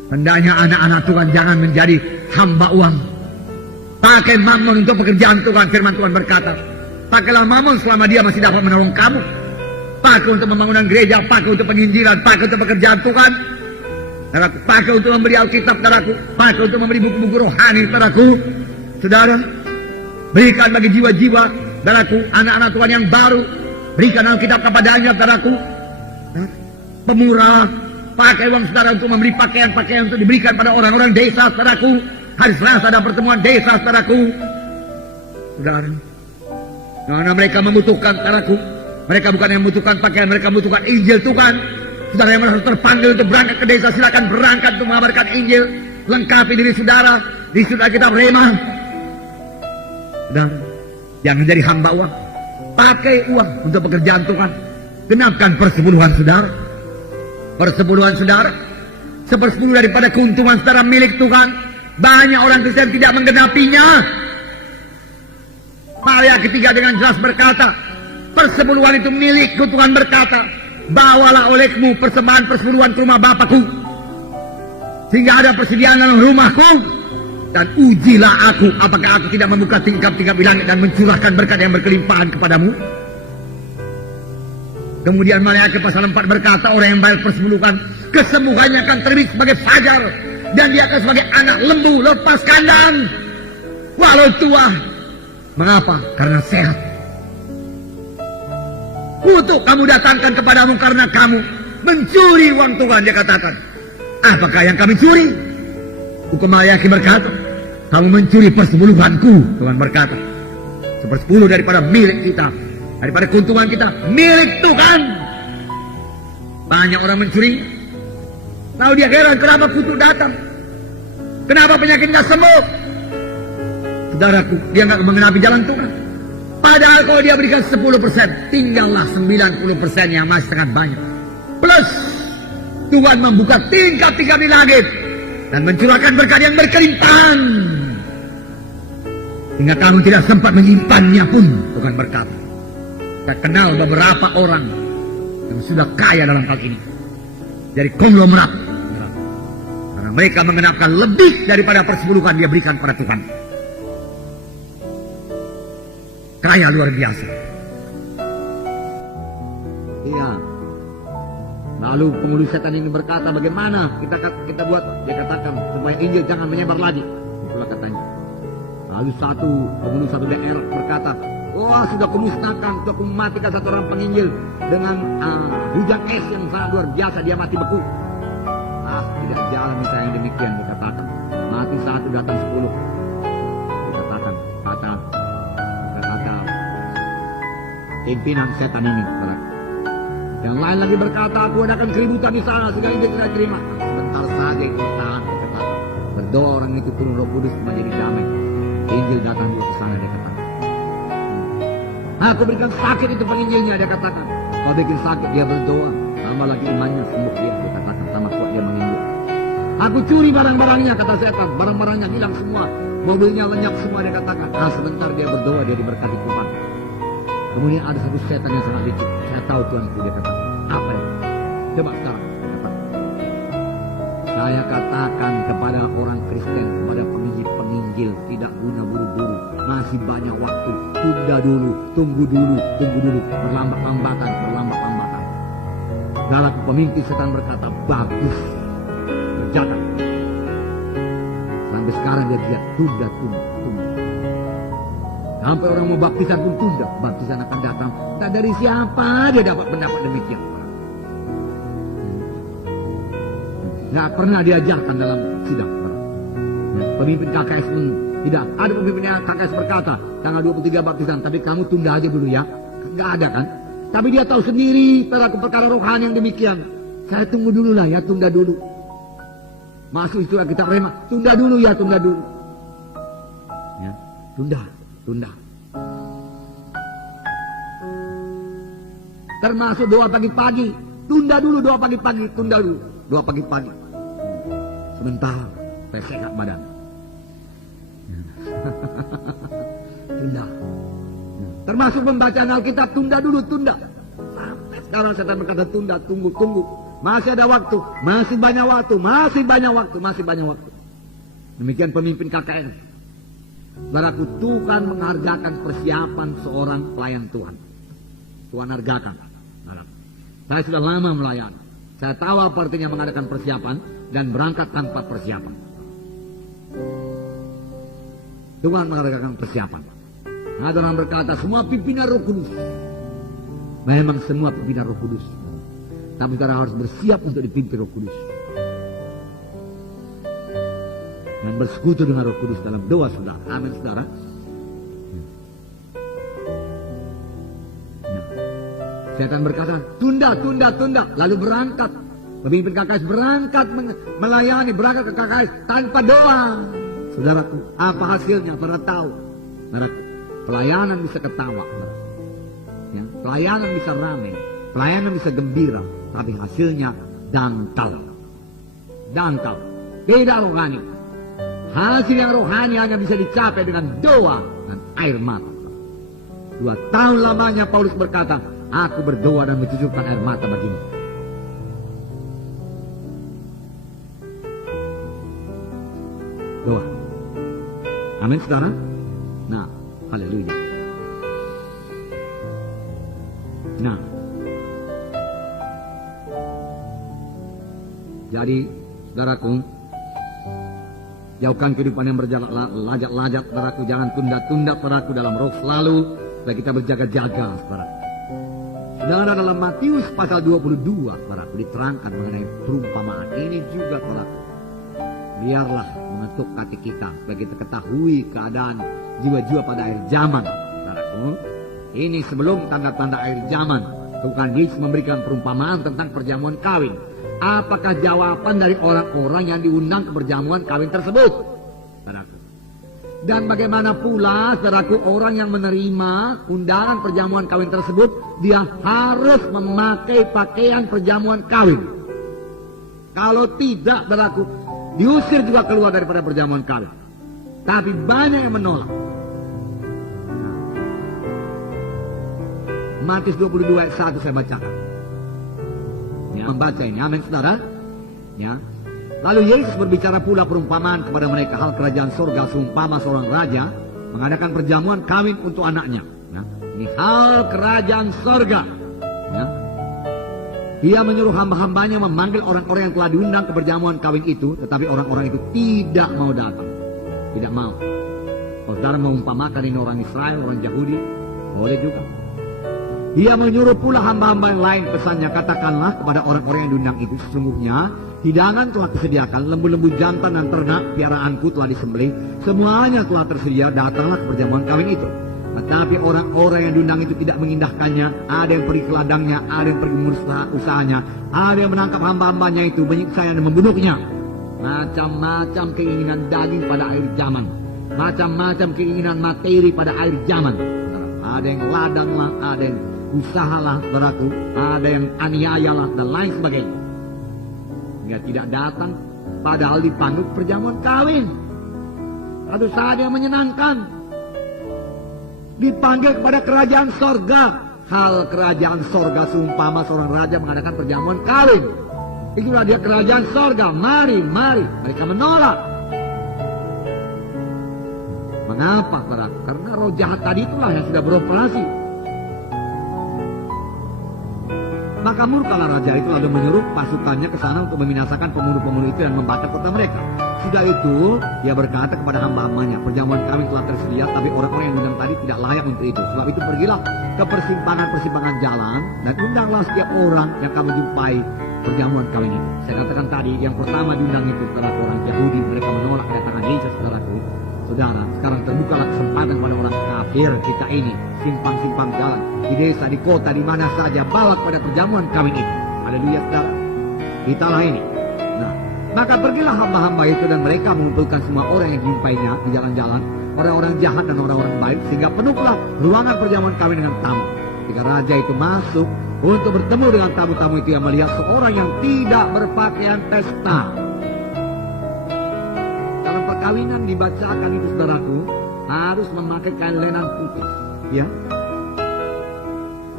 Hendaknya anak-anak Tuhan jangan menjadi hamba uang. Pakai mammon untuk pekerjaan Tuhan. Firman Tuhan berkata, pakailah mammon selama dia masih dapat menolong kamu. Pakai untuk pembangunan gereja, pakai untuk penginjilan, pakai untuk pekerjaan Tuhan. Saudaraku, pakai untuk memberi Alkitab, saudaraku. Pakai untuk memberi buku-buku rohani, saudaraku. Saudara, berikan bagi jiwa-jiwa, saudaraku, anak-anak Tuhan yang baru. Berikan Alkitab kepadanya, saudaraku. Pemurah. Pakai uang saudara untuk memberi pakaian-pakaian untuk diberikan pada orang-orang desa, saudaraku. Hari Selasa ada pertemuan desa, saudaraku. Saudara, karena mereka membutuhkan, saudaraku. Mereka bukan yang membutuhkan pakaian, mereka membutuhkan Injil Tuhan. Saudara yang merasa terpanggil untuk berangkat ke desa, silakan berangkat untuk mengabarkan Injil. Lengkapi diri saudara di saudara kita Rema. Saudara, jangan jadi hamba uang. Pakai uang untuk pekerjaan Tuhan. Genapkan persepuluhan saudara. Persepuluhan saudara, 1/10 daripada keuntungan saudara milik Tuhan. Banyak orang Kristen tidak menggenapinya. Maria ketiga dengan jelas berkata, persepuluhan itu milikku. Tuhan berkata, bawalah olehmu persembahan persepuluhan ke rumah Bapakku, sehingga ada persediaan dalam rumahku. Dan ujilah aku, apakah aku tidak membuka tingkap-tingkap di langit dan mencurahkan berkat yang berkelimpahan kepadamu. Kemudian Maliaki pasal 4 berkata, orang yang bayar persepuluhan, kesembuhannya akan terbit sebagai fajar, dan dia akan sebagai anak lembu lepas kandang, walau tua. Mengapa? Karena sehat. Kutuk kamu datangkan kepadamu karena kamu mencuri uang Tuhan, dia katakan. Apakah yang kami curi? Hukum Maliaki berkata, kamu mencuri persepuluhanku, Tuhan berkata. 1/10 daripada milik kita, daripada keuntungan kita, milik Tuhan. Banyak orang mencuri. Lalu dia heran kenapa kutuk datang, kenapa penyakit tidak sembuh. Saudaraku, dia nggak mengenapi jalan Tuhan. Padahal kalau dia berikan 10%, tinggallah 90% yang masih sangat banyak. Plus Tuhan membuka tingkap-tingkap di langit dan mencurahkan berkat yang berkelimpahan, hingga kamu tidak sempat menyimpannya pun, Tuhan berkata. Saya kenal beberapa orang yang sudah kaya dalam hal ini, dari konglomerat, karena mereka mengenapkan lebih daripada persepuluhan dia berikan pada Tuhan. Kaya luar biasa. Iya. Lalu Lalu penghulu setan ini berkata, bagaimana kita buat? Dia katakan, supaya Injil jangan menyebar lagi. Itulah katanya. Lalu satu daerah berkata, wah sudah kumusnahkan, sudah kumatikan satu orang penginjil dengan hujan es yang sangat luar biasa, dia mati beku. Tidak jalan misalnya yang demikian, dikatakan. Mati satu, datang 10. Dikatakan, kata pimpinan setan ini. Yang lain lagi berkata, aku adakan keributan di sana, sehingga Injil tidak terima. Sebentar saja itu tahan, dikatakan. Berdoa orang itu turun Roh Kudus menjadi damai. Injil datang juga ke sana, dia katakan. Aku berikan sakit itu penginjilnya, dia katakan. Kalau bikin sakit, dia berdoa. Tambah lagi imannya, sembuh dia katakan. Sama kuat dia menginjil. Aku curi barang-barangnya, kata setan. Barang-barangnya hilang semua. Mobilnya lenyap semua, dia katakan. Sebentar dia berdoa, dia diberkati Tuhan. Kemudian ada satu setan yang sangat licik. Saya tahu Tuanku, dia katakan. Apa itu? Coba sekarang, dia katakan. Saya katakan kepada orang Kristen, kepada penginjil, tidak guna buru-buru. Masih banyak waktu. Tunda dulu, tunggu dulu. Berlambat-lambatan. Dalam pemimpin setan berkata, bagus. Berjalan. Sampai sekarang dia lihat, tunda. Sampai orang mau baptisan pun tunda. Baptisan akan datang. Tak dari siapa dia dapat pendapat demikian. Nggak pernah diajarkan dalam sidang. Pemimpin KKS pun tidak. Ada pemimpin KKS berkata, tanggal 23 baptisan, tapi kamu tunda aja dulu ya. Nggak ada kan? Tapi dia tahu sendiri perkara rohani yang demikian. Saya tunggu dulu lah ya, tunda dulu. Masuk itu kita rema, tunda dulu. Ya, tunda. Termasuk doa pagi-pagi, tunda dulu doa pagi-pagi. Sebentar, saya sehat badan. Tunda. Termasuk pembacaan Alkitab, tunda dulu. Sampai sekarang setan berkata tunda, tunggu. Masih ada waktu, masih banyak waktu. Demikian pemimpin KKN. Saudaraku, Tuhan menghargakan persiapan seorang pelayan Tuhan. Tuhan hargakan. Saya sudah lama melayani. Saya tahu apa artinya mengadakan persiapan dan berangkat tanpa persiapan. Tuhan menghargakan persiapan. Ada orang berkata, semua pimpinan Roh Kudus. Memang semua pimpinan Roh Kudus. Tapi saudara harus bersiap untuk dipimpin Roh Kudus. Dan bersekutu dengan Roh Kudus dalam doa saudara. Amin saudara. Setan berkata, tunda. Lalu berangkat. Pemimpin KKS berangkat melayani, berangkat ke KKS tanpa doa. Saudaraku, apa hasilnya? Saudara tahu. Saudaraku, pelayanan bisa ketawa. Ya, pelayanan bisa ramai. Pelayanan bisa gembira. Tapi hasilnya dangkal. Tidak rohani. Hasil yang rohani hanya bisa dicapai dengan doa dan air mata. 2 tahun lamanya Paulus berkata, aku berdoa dan mencucurkan air mata bagimu. Doa. Amin saudara. Nah, haleluya. Nah, jadi saudaraku, jauhkan kehidupan yang berjalan lajak-lajak, saudaraku. Jangan tunda-tunda, saudaraku, dalam roh selalu. Supaya kita berjaga-jaga, saudaraku. Saudara, dalam Matius pasal 22, saudaraku, diterangkan mengenai perumpamaan ini juga, saudaraku. Biarlah mengetuk hati kita supaya kita ketahui keadaan jiwa-jiwa pada akhir zaman, saudaraku. Ini sebelum tanda-tanda akhir zaman. Tuhan Yesus memberikan perumpamaan tentang perjamuan kawin. Apakah jawaban dari orang-orang yang diundang ke perjamuan kawin tersebut, saudaraku? Dan bagaimana pula, saudaraku, orang yang menerima undangan perjamuan kawin tersebut, dia harus memakai pakaian perjamuan kawin. Kalau tidak, saudaraku, diusir juga keluar daripada perjamuan kawin. Tapi banyak yang menolak. Matius 22 ayat 1 saya bacakan. Ya, membaca ini, amin saudara. Ya. Lalu Yesus berbicara pula perumpamaan kepada mereka hal kerajaan surga seumpama seorang raja mengadakan perjamuan kawin untuk anaknya. Ya. Ini hal kerajaan surga. Ya. Ia menyuruh hamba-hambanya memanggil orang-orang yang telah diundang ke perjamuan kawin itu, tetapi orang-orang itu tidak mau datang. Tidak mau. Kalau saudara mengumpamakan ini orang Israel, orang Yahudi, boleh juga. Ia menyuruh pula hamba-hamba yang lain, pesannya, katakanlah kepada orang-orang yang diundang itu, sesungguhnya hidangan telah disediakan, lembu-lembu jantan dan ternak piaraanku telah disembelih, semuanya telah tersedia, datanglah ke perjamuan kawin itu. Tetapi orang-orang yang diundang itu tidak mengindahkannya. Ada yang pergi ke ladangnya, ada yang pergi mengurus usahanya, ada yang menangkap hamba-hambanya itu, menyiksa dan membunuhnya. Macam-macam keinginan daging pada akhir zaman, macam-macam keinginan materi pada akhir zaman. Ada yang ladanglah, ada yang usahalah, saudaraku, ada yang aniayalah dan lain sebagainya. Hingga tidak datang, padahal dipanggil perjamuan kawin. Satu saat yang menyenangkan, dipanggil kepada kerajaan sorga. Hal kerajaan sorga seumpama seorang raja mengadakan perjamuan kawin. Itulah dia kerajaan sorga. Mari, mari. Mereka menolak. Mengapa, saudara? Karena roh jahat tadi itulah yang sudah beroperasi. Maka murkalah raja itu lalu menyuruh pasukannya ke sana untuk membinasakan pemunuh-pemunuh itu dan membakar kota mereka. Sudah itu, dia berkata kepada hamba-hambanya, perjamuan kawin telah tersedia, tapi orang-orang yang undang tadi tidak layak untuk itu. Sebab itu pergilah ke persimpangan-persimpangan jalan dan undanglah setiap orang yang kamu jumpai perjamuan kawin itu. Saya katakan tadi, yang pertama diundang itu adalah orang Yahudi. Mereka menolak kedatangan Yesus, saudaraku. Saudara, sekarang terbukalah kesempatan pada orang kafir kita ini, simpang-simpang jalan, di desa, di kota, di mana saja, bawa kepada perjamuan kawin itu. Haleluya, saudara. Italah ini. Nah, maka pergilah hamba-hamba itu dan mereka mengumpulkan semua orang yang dijumpainya di jalan-jalan, orang-orang jahat dan orang-orang baik, sehingga penuhlah ruangan perjamuan kawin dengan tamu. Ketika raja itu masuk untuk bertemu dengan tamu-tamu itu, yang melihat seorang yang tidak berpakaian pesta. Dalam perkawinan dibacakan itu, saudaraku, harus memakai kain lenan putih, ya,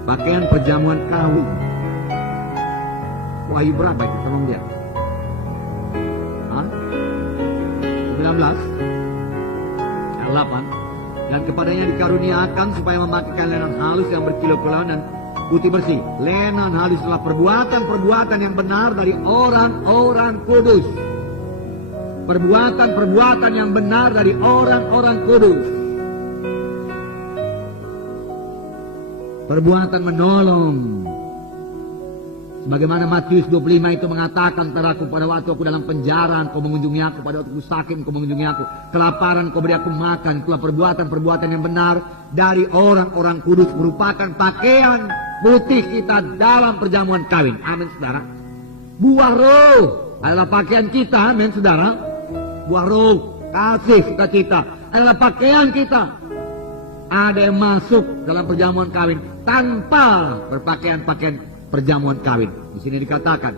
pakaian perjamuan kawin. Wahyu berapa itu? Tolong lihat. 19 ayat 8. Dan kepadanya dikaruniakan supaya memakai kain lenan halus yang berkilau-kilauan dan putih bersih. Lenan halus adalah perbuatan-perbuatan yang benar dari orang-orang kudus. Perbuatan-perbuatan yang benar dari orang-orang kudus. Perbuatan menolong. Bagaimana Matius 25 itu mengatakan, saudaraku, pada waktu aku dalam penjara, engkau mengunjungi aku, pada waktu aku sakit, engkau mengunjungi aku, kelaparan, engkau beri aku makan. Itulah perbuatan-perbuatan yang benar dari orang-orang kudus, merupakan pakaian putih kita dalam perjamuan kawin. Amin, saudara. Buah roh adalah pakaian kita. Amin, saudara. Buah roh, kasih, sukacita adalah pakaian kita. Ada yang masuk dalam perjamuan kawin tanpa berpakaian-pakaian perjamuan kawin. Di sini dikatakan,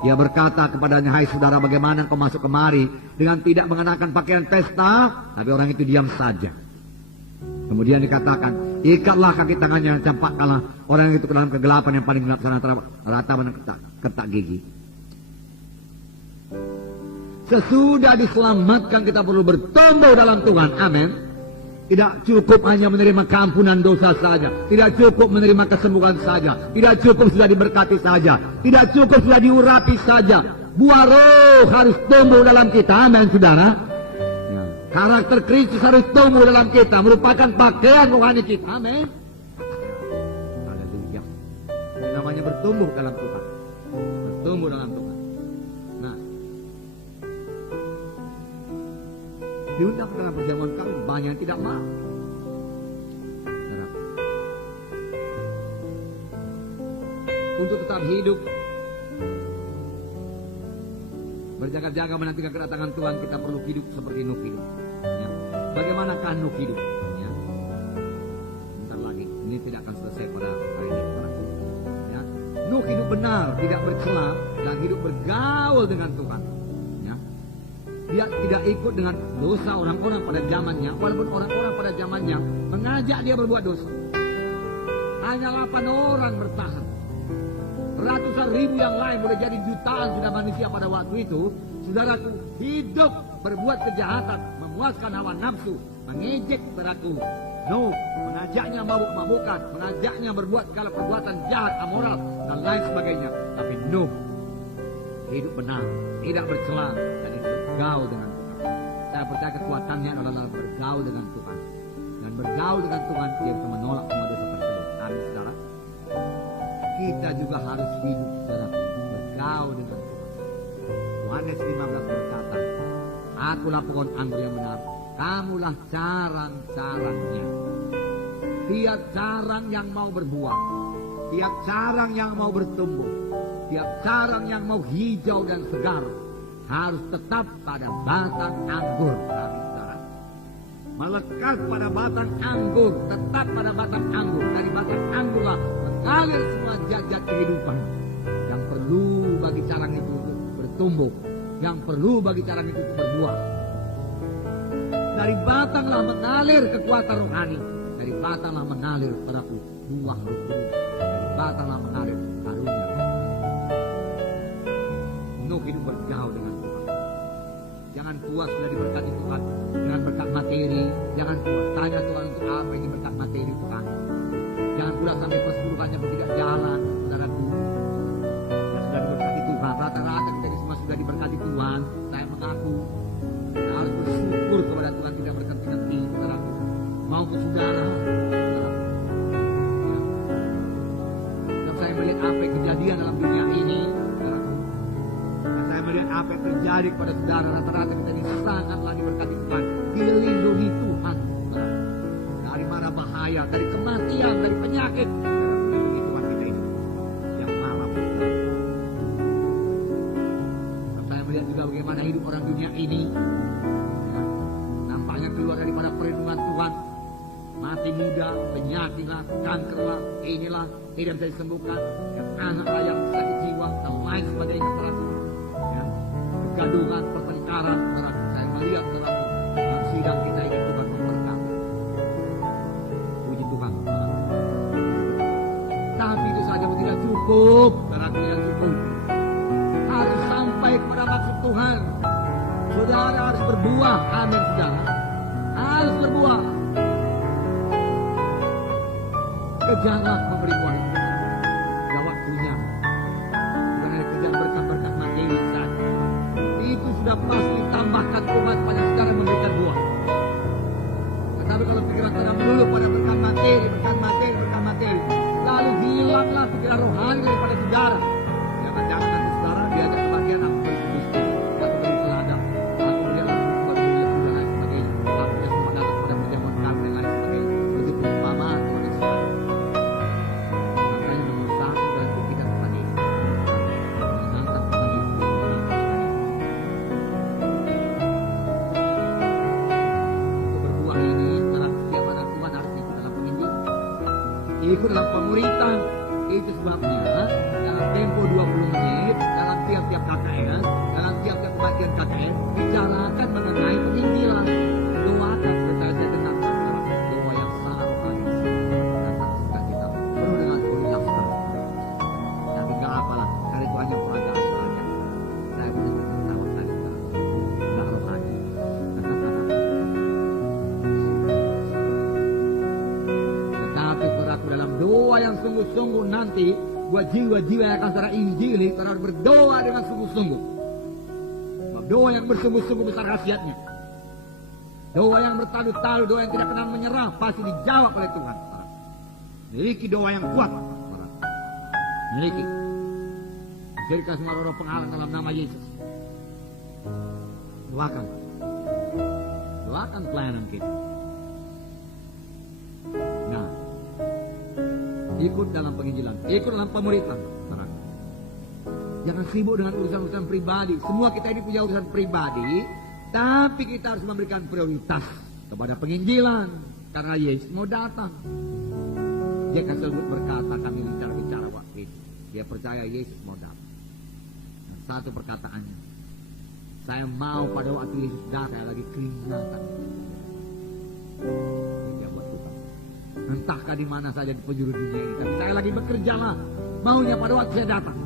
dia berkata kepadanya, hai saudara, bagaimana engkau masuk kemari dengan tidak mengenakan pakaian pesta? Tapi orang itu diam saja. Kemudian dikatakan, ikatlah kaki tangannya dan campakkanlah orang itu ke dalam kegelapan yang paling gelap antara ratapan dan ketak gigi. Sesudah diselamatkan, kita perlu bertumbuh dalam Tuhan. Amin. Tidak cukup hanya menerima keampunan dosa saja. Tidak cukup menerima kesembuhan saja. Tidak cukup sudah diberkati saja. Tidak cukup sudah diurapi saja. Buah roh harus tumbuh dalam kita. Amin, saudara. Ya. Karakter Kristus harus tumbuh dalam kita. Merupakan pakaian rohani kita. Amin. Haleluya. Ini namanya bertumbuh dalam Tuhan. Bertumbuh dalam Tuhan. Nah, diundang dalam perjamuan kawin, banyak yang tidak mau. Untuk tetap hidup, berjaga-jaga menantikan kedatangan Tuhan, kita perlu hidup seperti Nuh hidup. Ya. Bagaimanakah Nuh hidup? Ya. Bentar lagi, ini tidak akan selesai pada hari ini. Ya. Nuh hidup benar, tidak bercela, dan hidup bergaul dengan Tuhan. Dia tidak ikut dengan dosa orang-orang pada zamannya, walaupun orang-orang pada zamannya mengajak dia berbuat dosa. Hanya 8 orang bertahan. Ratusan ribu yang lain, boleh jadi jutaan sudah manusia pada waktu itu, saudaraku, hidup berbuat kejahatan, memuaskan hawa nafsu, mengejek saudaraku. No, mengajaknya mabuk-mabukan, mengajaknya berbuat segala perbuatan jahat, amoral, dan lain sebagainya. Nuh hidup benar, tidak bercela, dan bergaul dengan Tuhan. Saya percaya kekuatannya adalah bergaul dengan Tuhan. Dan bergaul dengan Tuhan, dia bisa menolak semua dosa tersebut. Amin, saudara. Kita juga harus hidup, saudara, bergaul dengan Tuhan. Yohanes 15 berkata, akulah pohon anggur yang benar, kamulah carang-carangnya. Tiap carang yang mau berbuah, tiap carang yang mau bertumbuh, tiap carang yang mau hijau dan segar, harus tetap pada batang anggur. Amin, saudara. Melekat pada batang anggur, tetap pada batang anggur. Dari batang anggurlah mengalir semua zat-zat kehidupan yang perlu bagi carang itu untuk bertumbuh, yang perlu bagi carang itu untuk berbuah. Dari batanglah mengalir kekuatan rohani, dari batanglah mengalir perahu buah roh kudus, dari batanglah mengalir karunia. Nuh hidup bergaul dengan Tuhan. Jangan puas sudah diberkati Tuhan dengan berkat materi. Jangan puas tanya Tuhan untuk apa ini berkat materi Tuhan. Jangan pula sampai persepuluhannya tidak jalan, saudaraku. Yang sudah diberkati Tuhan, rata-rata kita semua sudah diberkati Tuhan. Saya mengaku, kita harus bersyukur kepada Tuhan tidak berhenti-henti, saudaraku. Maupun saudara, saudaraku. Ya. Dan saya melihat apa yang kejadian dalam dunia ini, saudaraku. Dan saya melihat apa yang terjadi kepada saudara, rata-rata kita ini sangatlah diberkati Tuhan, dilindungi Tuhan, saudaraku. Dari mana bahaya, dari kematian, dari penyakit, dilindungi Tuhan kita ini yang malam. Dan saya melihat juga bagaimana hidup orang dunia ini, ya, nampaknya keluar daripada perlindungan Tuhan. Mati muda, penyakit lah, kanker lah, inilah tidak bisa disembuhkan, yang anak yang sakit jiwa dan lain sebagainya, ya, kegaduhan, pertengkaran, saya melihat dalam sidang kita ini Tuhan memberkati. Puji Tuhan. Tapi itu saja tidak cukup, tidak cukup. Harus sampai kepada maksud Tuhan. Saudara harus berbuah, amin saudara. Harus berbuah. Kejarlah memberi buah itu. Sudah waktunya. Bukan hanya kejar berkat-berkat materi saja. Itu sudah pasti tambahkan Tuhan pada sekarang memberikan buah. Tetapi kalau pikiran kita melulu pada berkat materi, lalu hilanglah pikiran rohani daripada saudara. Jangan-jangan nanti saudara diajak kebahagiaan aku berbisnis, aku berladang, aku berjalan berbulan dan lain sebagainya. Aku semua datang pada perjamuan kami dan lain sebagainya. Begitu perumpamaan Tuhan Yesus. Makanya nomor satu dan ketiga kepada ini. Menyenangkan Tuhan Yesus. Untuk berbuah ini, dalam setiap anak Tuhan harus ikut dalam penginjil, ikut dalam pemuritan. Itu sebabnya dalam tempo 20 menit, dalam tiap-tiap KKN, dalam tiap-tiap kebaktian KKN, bicarakan mengenai penginjilan. Doakan supaya saya dengar doa yang sangat rohani. Datang suka kita penuh dengan kualitas. Tapi enggak apalah, karena itu hanya pelajaran saja. Saya boleh bertawa tadi, enggak rohani. Tetapi peraku dalam doa yang sungguh-sungguh nanti buat jiwa-jiwa yang akan secara injili, karena berdoa dengan sungguh-sungguh. Doa yang bersungguh-sungguh besar khasiatnya. Doa yang bertalu-talu, doa yang tidak kenal menyerah, pasti dijawab oleh Tuhan. Miliki doa yang kuat. Miliki. Jadikan semua roh penghalang dalam nama Yesus. Doakan. Doakan pelayanan kita. Nah, ikut dalam penginjilan, ikut dalam pemuritan. Jangan sibuk dengan urusan-urusan pribadi. Semua kita ini punya urusan pribadi, tapi kita harus memberikan prioritas kepada penginjilan, karena Yesus mau datang. Dia kan selalu berkata, kami bicara waktu itu, dia percaya Yesus mau datang. Dan satu perkataannya, saya mau pada waktu Yesus datang, saya lagi keringatan. Dia buat Tuhan. Entahkah di mana saja di penjuru dunia ini, tapi saya lagi bekerja lah. Maunya pada waktu saya datang.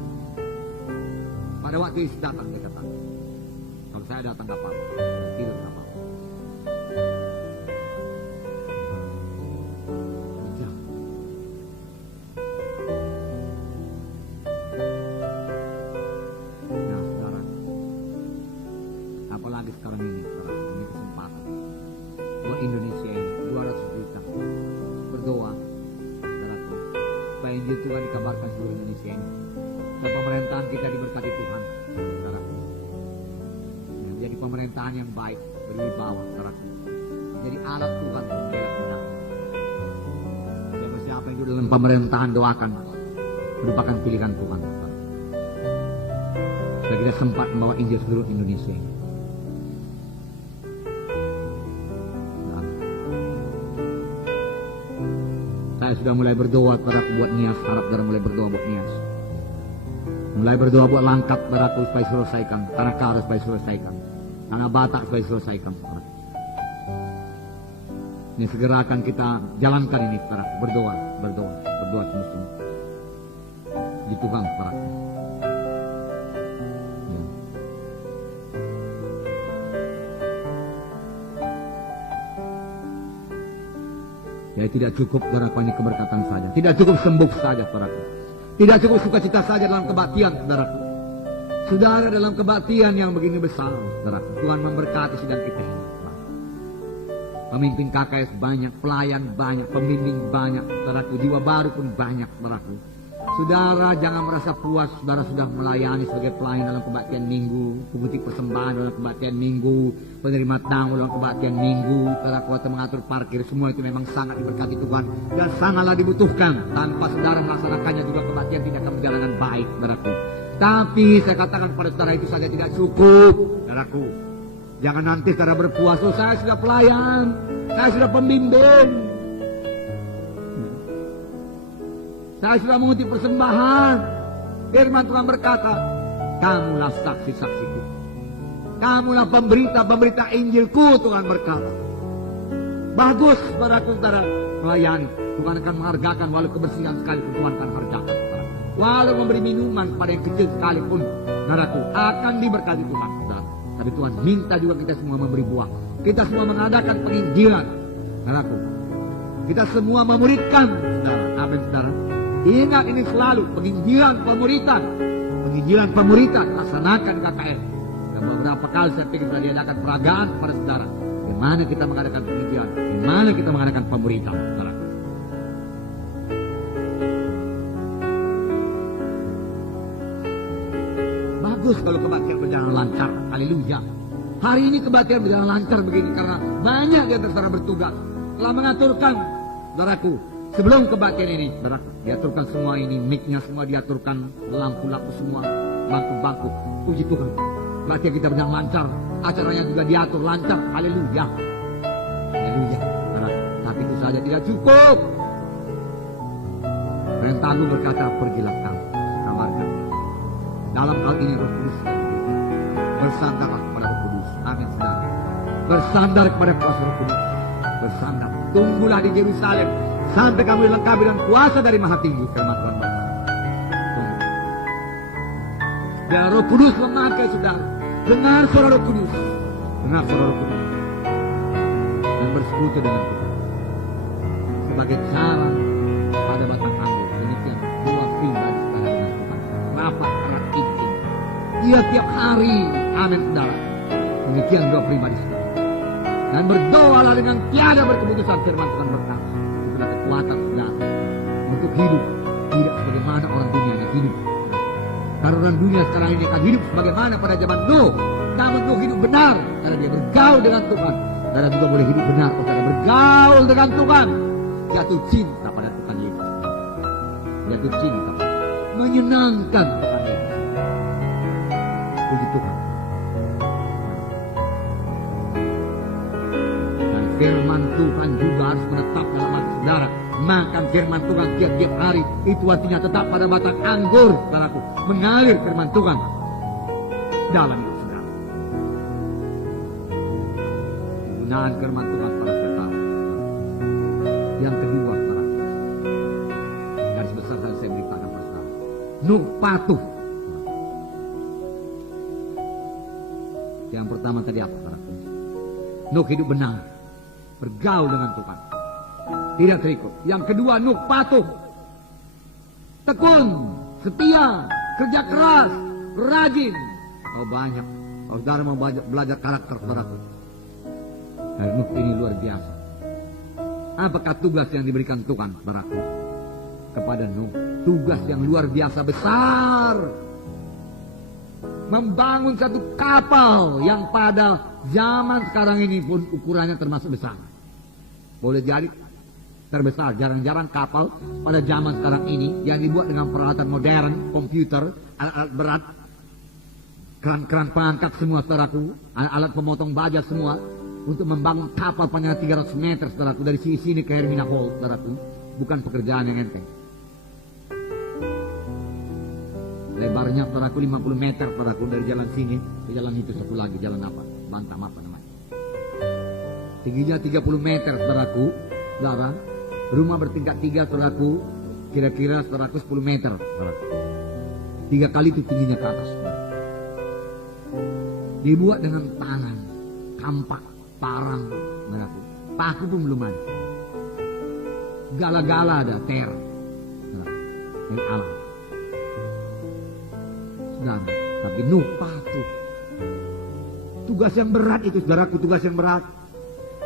Pada waktu Yesus datang, dia kata, kalau saya datang gak apa-apa, tidur gak apa-apa. sekarang ini, ini kesempatan buat Indonesia ini 200 juta berdoa, saudaraku, supaya Injil Tuhan dikabarkan seluruh Indonesia ini, supaya pemerintahan kita diberkati Tuhan, saudaraku. Menjadi pemerintahan yang baik, berwibawa, saudaraku. Jadi alat Tuhan membela kita. Siapa yang dalam pemerintahan doakan merupakan pilihan Tuhan. Supaya kita sempat membawa Injil seluruh Indonesia ini. Saya sudah mulai berdoa kepada buat Nias, harap saudara mulai berdoa buat Nias. Mulai berdoa buat Langkat, saudaraku, supaya selesaikan. Tanah Kara supaya selesaikan. Tanah Batak supaya selesaikan. Ini segera akan kita jalankan ini, saudara. Berdoa sungguh-sungguh. Di Tuhan, saudara. Ya. Ya, tidak cukup, saudara, ini keberkatan saja. Tidak cukup sembuh saja, saudara. Tidak cukup sukacita saja dalam kebaktian, saudara. Saudara, dalam kebaktian yang begini besar, saudara, Tuhan memberkati sidang kita ini. Pemimpin KKS banyak, pelayan banyak, pembimbing banyak, saudaraku, jiwa baru pun banyak, saudaraku. Saudara jangan merasa puas, saudara sudah melayani sebagai pelayan dalam kebaktian minggu, pemutik persembahan dalam kebaktian minggu, penerima tamu dalam kebaktian minggu, saudaraku, atau mengatur parkir, semua itu memang sangat diberkati Tuhan dan sangatlah dibutuhkan. Tanpa saudara melaksanakannya juga kebaktian tidak akan berjalan dengan baik, saudaraku. Tapi saya katakan pada saudara itu saja tidak cukup, saudaraku. Jangan nanti saudara berpuas, oh saya sudah pelayan, saya sudah pembimbing, saya sudah mengutip persembahan. Firman Tuhan berkata, kamulah saksi-saksiku, kamulah pemberita Injilku, Tuhan berkata. Bagus, saudara melayani, Tuhan akan menghargakan, walau kebersihan sekalipun Tuhan akan hargakan. Walau memberi minuman pada yang kecil sekalipun, saudaraku, akan diberkati Tuhan, saudara. Tapi Tuhan minta juga kita semua memberi buah. Kita semua mengadakan penginjilan, saudaraku. Kita semua memuridkan, saudara. Amin, saudara. Ingat ini selalu, penginjilan pemuritan, laksanakan KKS. Dan beberapa kali saya pikir telah diadakan peragaan kepada saudara. Bagaimana kita mengadakan penginjilan, bagaimana kita mengadakan pemuritan, saudara. Bagus kalau kebaktian berjalan lancar, haleluya. Hari ini kebaktian berjalan lancar begini karena banyak di antara saudara bertugas telah mengaturkan, saudaraku, sebelum kebaktian ini, saudaraku, diaturkan semua ini, mic-nya semua diaturkan, lampu-lampu semua, bangku-bangku, puji Tuhan. Kebaktian kita berjalan lancar, acaranya juga diatur lancar, haleluya, haleluya, saudara. Tapi itu saja tidak cukup. Perintah Lu berkata, pergilah kamu, kamarkan. Dalam hal ini Roh Kudus bersandarlah kepada Roh Kudus. Amin, saudara. Bersandar kepada kuasa Roh Kudus. Bersandar. Tunggulah di Yerusalem sampai kamu dilengkapi dengan kuasa dari Maha Tinggi, firman Tuhan berkata. Tunggu. Biar Roh Kudus memakai saudara. Dengar suara Roh Kudus. Dengar suara Roh Kudus. Dan bersekutu dengan Tuhan. Sebagai cara pada batang anggur. Demikian dua pribadi saudara dengan Tuhan. Kenapa? Karena itu. Dia tiap hari. Amin, saudara. Demikian dua pribadi saudara. Dan berdoalah dengan tiada berkeputusan, firman Tuhan berkata. Itulah kekuatan saudara untuk hidup. Tidak sebagaimana orang dunia yang hidup. Karena orang dunia sekarang ini akan hidup sebagaimana pada zaman Nuh. Namun Nuh hidup benar karena dia bergaul dengan Tuhan. Dan juga boleh hidup benar karena bergaul dengan Tuhan. Jatuh cinta pada Tuhan Yesus. Jatuh cinta. Menyenangkan Tuhan Yesus. Puji Tuhan. Dan firman Tuhan juga harus menetap dalam hati saudara. Makan firman Tuhan tiap-tiap hari. Itu artinya tetap pada batang anggur, saudaraku. Mengalir firman Tuhan dalam hidup saudara. Penggunaan firman Tuhan pada setiap hari. Yang kedua, saudara, garis besar yang saya beritakan pada saudara. Nuh patuh. Yang pertama tadi apa, saudara? Nuh hidup benar, bergaul dengan Tuhan, tidak terikut. Yang kedua, Nuh patuh, tekun, setia, kerja keras, rajin. Oh banyak Kalau saudara mau belajar karakter saudaraku, Nuh ini luar biasa. Apakah tugas yang diberikan Tuhan saudaraku kepada Nuh? Tugas yang luar biasa besar. Membangun satu kapal yang pada zaman sekarang ini pun ukurannya termasuk besar. Boleh jadi terbesar. Jarang-jarang kapal pada zaman sekarang ini yang dibuat dengan peralatan modern, komputer, alat-alat berat, keran-keran pengangkat semua saudaraku, alat pemotong baja semua, untuk membangun kapal panjang 300 meter saudaraku, dari sini ke Hermina Hall saudaraku, bukan pekerjaan yang enteng. Lebarnya saudaraku 50 meter saudaraku, dari jalan sini ke jalan itu satu lagi, jalan apa? Bantam apa namanya? Tingginya 30 meter saudaraku, saudara. Rumah bertingkat 3 saudaraku, kira-kira saudaraku 10 meter saudaraku. 3 kali itu tingginya ke atas saudaraku. Dibuat dengan tangan, kampak, parang saudaraku. Paku pun belum ada. Gala-gala ada, ter dari alam. Saudara, tapi Nuh patuh. Tugas yang berat itu saudaraku, tugas yang berat.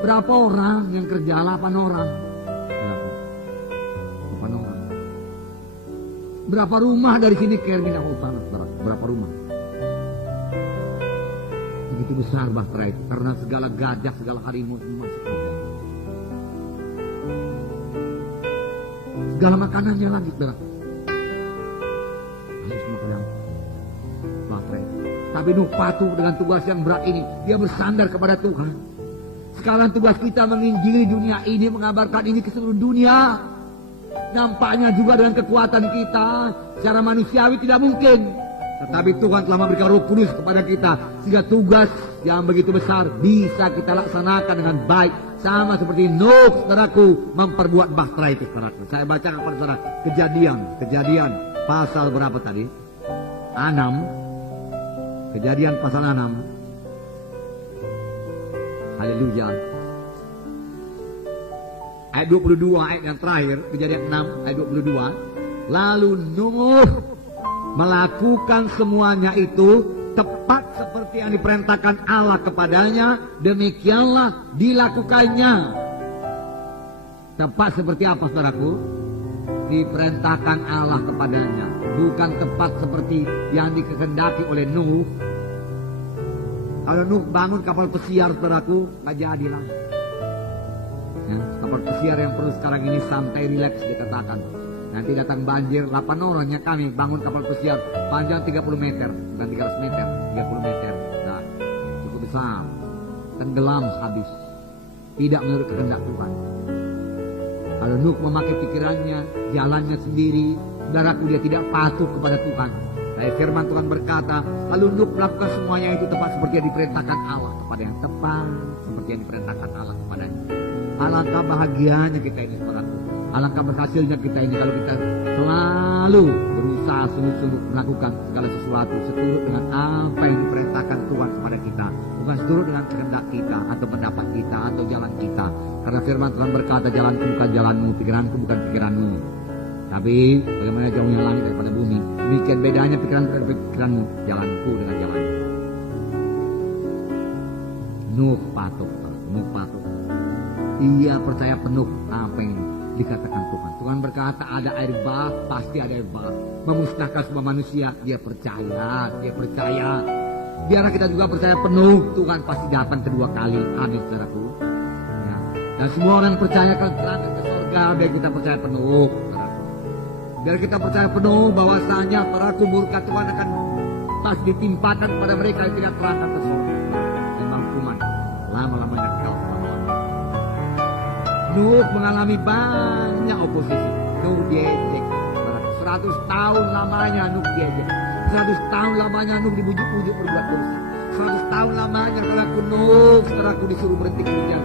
Berapa orang yang kerja? 8 orang. Saudaraku, 8 orang. Berapa rumah dari sini ke Hermina Utara, saudaraku? Berapa rumah? Begitu besar bahtera itu, karena segala gajah, segala harimau semua masuk. Segala makanannya lagi, saudaraku. Tapi Nuh patuh dengan tugas yang berat ini. Dia bersandar kepada Tuhan. Sekarang tugas kita menginjili dunia ini, mengabarkan ini ke seluruh dunia. Nampaknya juga dengan kekuatan kita secara manusiawi tidak mungkin. Tetapi Tuhan telah memberikan Roh Kudus kepada kita, sehingga tugas yang begitu besar bisa kita laksanakan dengan baik. Sama seperti Nuh, saudaraku, memperbuat bahtera itu, saudaraku. Saya baca kepada saudara Kejadian pasal berapa tadi? 6. Kejadian pasal 6. Haleluya. Ayat 22, ayat yang terakhir, Kejadian 6 ayat 22. Lalu Nuh melakukan semuanya itu tepat seperti yang diperintahkan Allah kepadanya, demikianlah dilakukannya. Tepat seperti apa saudaraku? Diperintahkan Allah kepadanya, bukan tepat seperti yang dikehendaki oleh Nuh. Kalau Nuh bangun kapal pesiar saudaraku, gak jadi lah. Ya, kapal pesiar yang perlu sekarang ini santai, rileks dikatakan. Nanti datang banjir, 8 orangnya kami bangun kapal pesiar panjang 30 meter, bukan 300 meter, 30 meter. Nah, cukup besar. Tenggelam habis. Tidak menurut kehendak Tuhan. Kalau Nuh memakai pikirannya, jalannya sendiri, saudaraku, dia tidak patuh kepada Tuhan. Saya firman Tuhan berkata, lalu Nuh melakukan semuanya itu tepat seperti yang diperintahkan Allah kepada yang tepat, seperti yang diperintahkan Allah kepadanya. Alangkah bahagianya kita ini, saudaraku. Alangkah berhasilnya kita ini kalau kita selalu berusaha sungguh-sungguh melakukan segala sesuatu seturut dengan apa yang diperintahkan Tuhan kepada kita, bukan seturut dengan kehendak kita atau pendapat kita atau jalan kita. Karena firman Tuhan berkata, jalanku bukan jalanmu, pikiranku bukan pikiranmu. Tapi bagaimana jauhnya langit daripada bumi, demikian bedanya pikiranku dan pikiranmu, jalanku dengan jalanmu. Nuh patuh. Ia percaya penuh apa yang dikatakan Tuhan. Tuhan berkata ada air bah, pasti ada air bah. Memusnahkan semua manusia, dia percaya. Biarlah kita juga percaya penuh, Tuhan pasti datang kedua kali. Amin, saudaraku. Ya. Dan semua orang yang percaya akan terangkat ke surga, biar kita percaya penuh, saudaraku. Biar kita percaya penuh bahwasanya saudaraku, murka Tuhan akan pasti ditimpakan pada mereka yang tidak terangkat ke surga. Dan hukuman lama-lamanya kekal. Nuh mengalami banyak oposisi. Nuh diejek. 100 tahun lamanya Nuh diejek. 100 tahun lamanya Nuh dibujuk-bujuk berbuat dosa. 100 tahun lamanya saudaraku Nuh, saudaraku disuruh berhenti kerja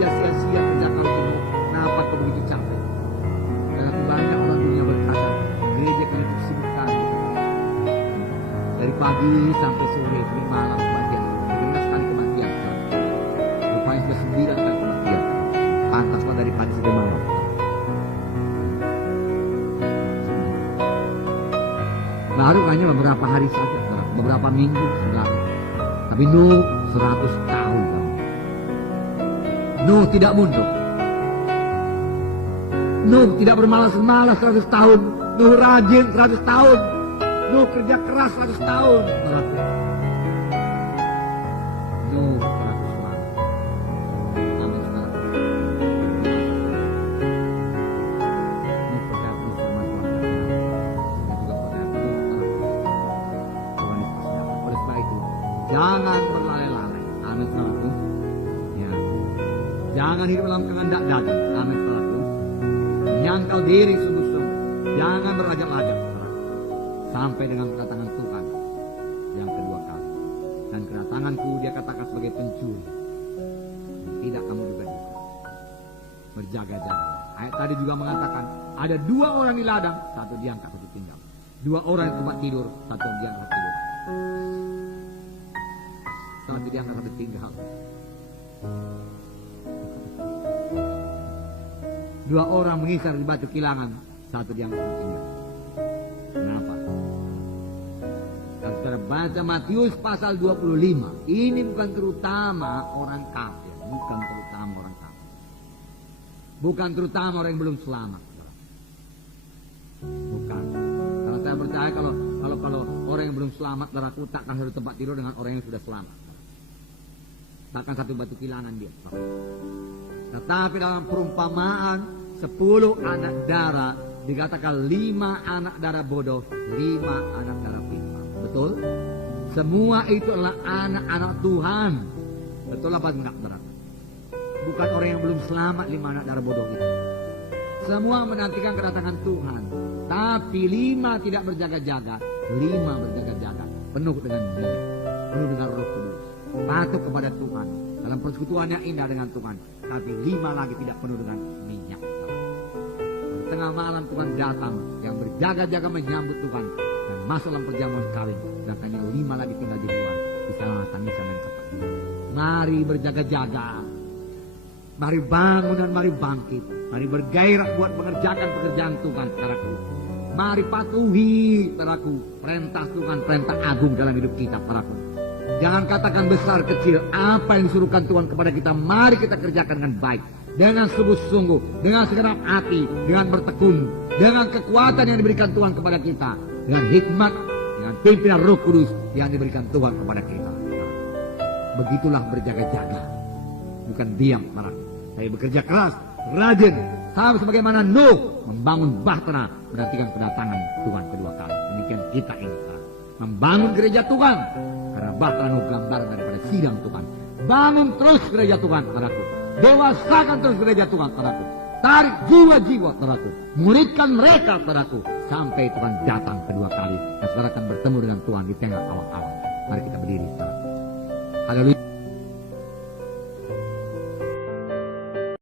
sia-sia, kerja kau Nuh. Kenapa kau begitu capek? Saudaraku, banyak orang dunia berkata, gereja kami disibukkan. Dari pagi sampai sore, di malam kematian. 15 kali kematian. Rupanya sudah 9 kali kematian. Pantaslah dari pagi sampai malam. Baru hanya beberapa hari saja, beberapa minggu sebelum. Tapi Tapi Nuh 100 tahun. Nuh tidak mundur. Nuh tidak bermalas-malas 100 tahun. Nuh rajin 100 tahun. Nuh kerja keras 100 tahun. Nuh 100 tahun. Amin saudara. Nuh percaya penuh firman Tuhan. Dan juga percaya penuh Tuhan Yesus. Oleh sebab itu, jangan berlalai-lalai. Amin saudaraku. Ya. Jangan hidup dalam kehendak daging. Amin saudaraku. Menyangkal diri sungguh-sungguh. Jangan berlagak-lagak sampai dengan kedatangan Tuhan yang kedua kali. Dan kedatanganku dia katakan sebagai pencuri. Tidak kamu juga berjaga-jaga. Ayat tadi juga mengatakan ada 2 orang di ladang, satu diangkat, satu tinggal. 2 orang di tempat tidur, satu diangkat, satu tidur. Satu diangkat, satu tinggal. 2 orang mengisar di batu kilangan, satu diangkat, satu tinggal. Kenapa? Kalau saudara baca Matius pasal 25, ini bukan terutama orang kafir, bukan terutama orang kafir, bukan terutama orang yang belum selamat, bukan. Kalau saya percaya kalau orang yang belum selamat, saudaraku, takkan satu tempat tidur dengan orang yang sudah selamat, takkan satu batu kilangan dia. Tetapi dalam perumpamaan 10 anak darah dikatakan 5 anak darah bodoh, 5 anak darah pintar. Betul? Semua itu adalah anak-anak Tuhan. Betul apa enggak, saudara? Bukan orang yang belum selamat 5 anak darah bodoh itu. Semua menantikan kedatangan Tuhan. Tapi 5 tidak berjaga-jaga, 5 berjaga-jaga, penuh dengan minyak, penuh dengan Roh Kudus, patuh kepada Tuhan, dalam persekutuan yang indah dengan Tuhan. Tapi 5 lagi tidak penuh dengan minyak. Tengah malam Tuhan datang yang berjaga-jaga menyambut Tuhan dan masuk dalam perjamuan kawin, dan hanya 5 lagi tinggal di luar di sana tangisan dan ketakutan. Mari berjaga-jaga, mari bangun dan mari bangkit, mari bergairah buat mengerjakan pekerjaan Tuhan, saudaraku. Mari patuhi, saudaraku, perintah Tuhan, perintah agung dalam hidup kita, saudaraku. Jangan katakan besar kecil, apa yang disuruhkan Tuhan kepada kita, mari kita kerjakan dengan baik, dengan sungguh-sungguh, dengan segenap hati, dengan bertekun, dengan kekuatan yang diberikan Tuhan kepada kita, dengan hikmat, dengan pimpinan Roh Kudus yang diberikan Tuhan kepada kita. Begitulah berjaga-jaga, bukan diam, saudaraku. Saya bekerja keras, rajin, sama sebagaimana Nuh membangun bahtera menantikan kedatangan Tuhan kedua kali. Demikian kita ini, membangun gereja Tuhan, karena bahtera Nuh gambaran daripada sidang Tuhan. Bangun terus gereja Tuhan, saudaraku. Dewasakan terus gereja Tuhan, saudaraku. Tarik jiwa-jiwa, saudaraku. Muridkan mereka, saudaraku, sampai Tuhan datang kedua kali. Dan saudara akan bertemu dengan Tuhan di tengah awal-awal. Mari kita berdiri, saudaraku. Haleluya.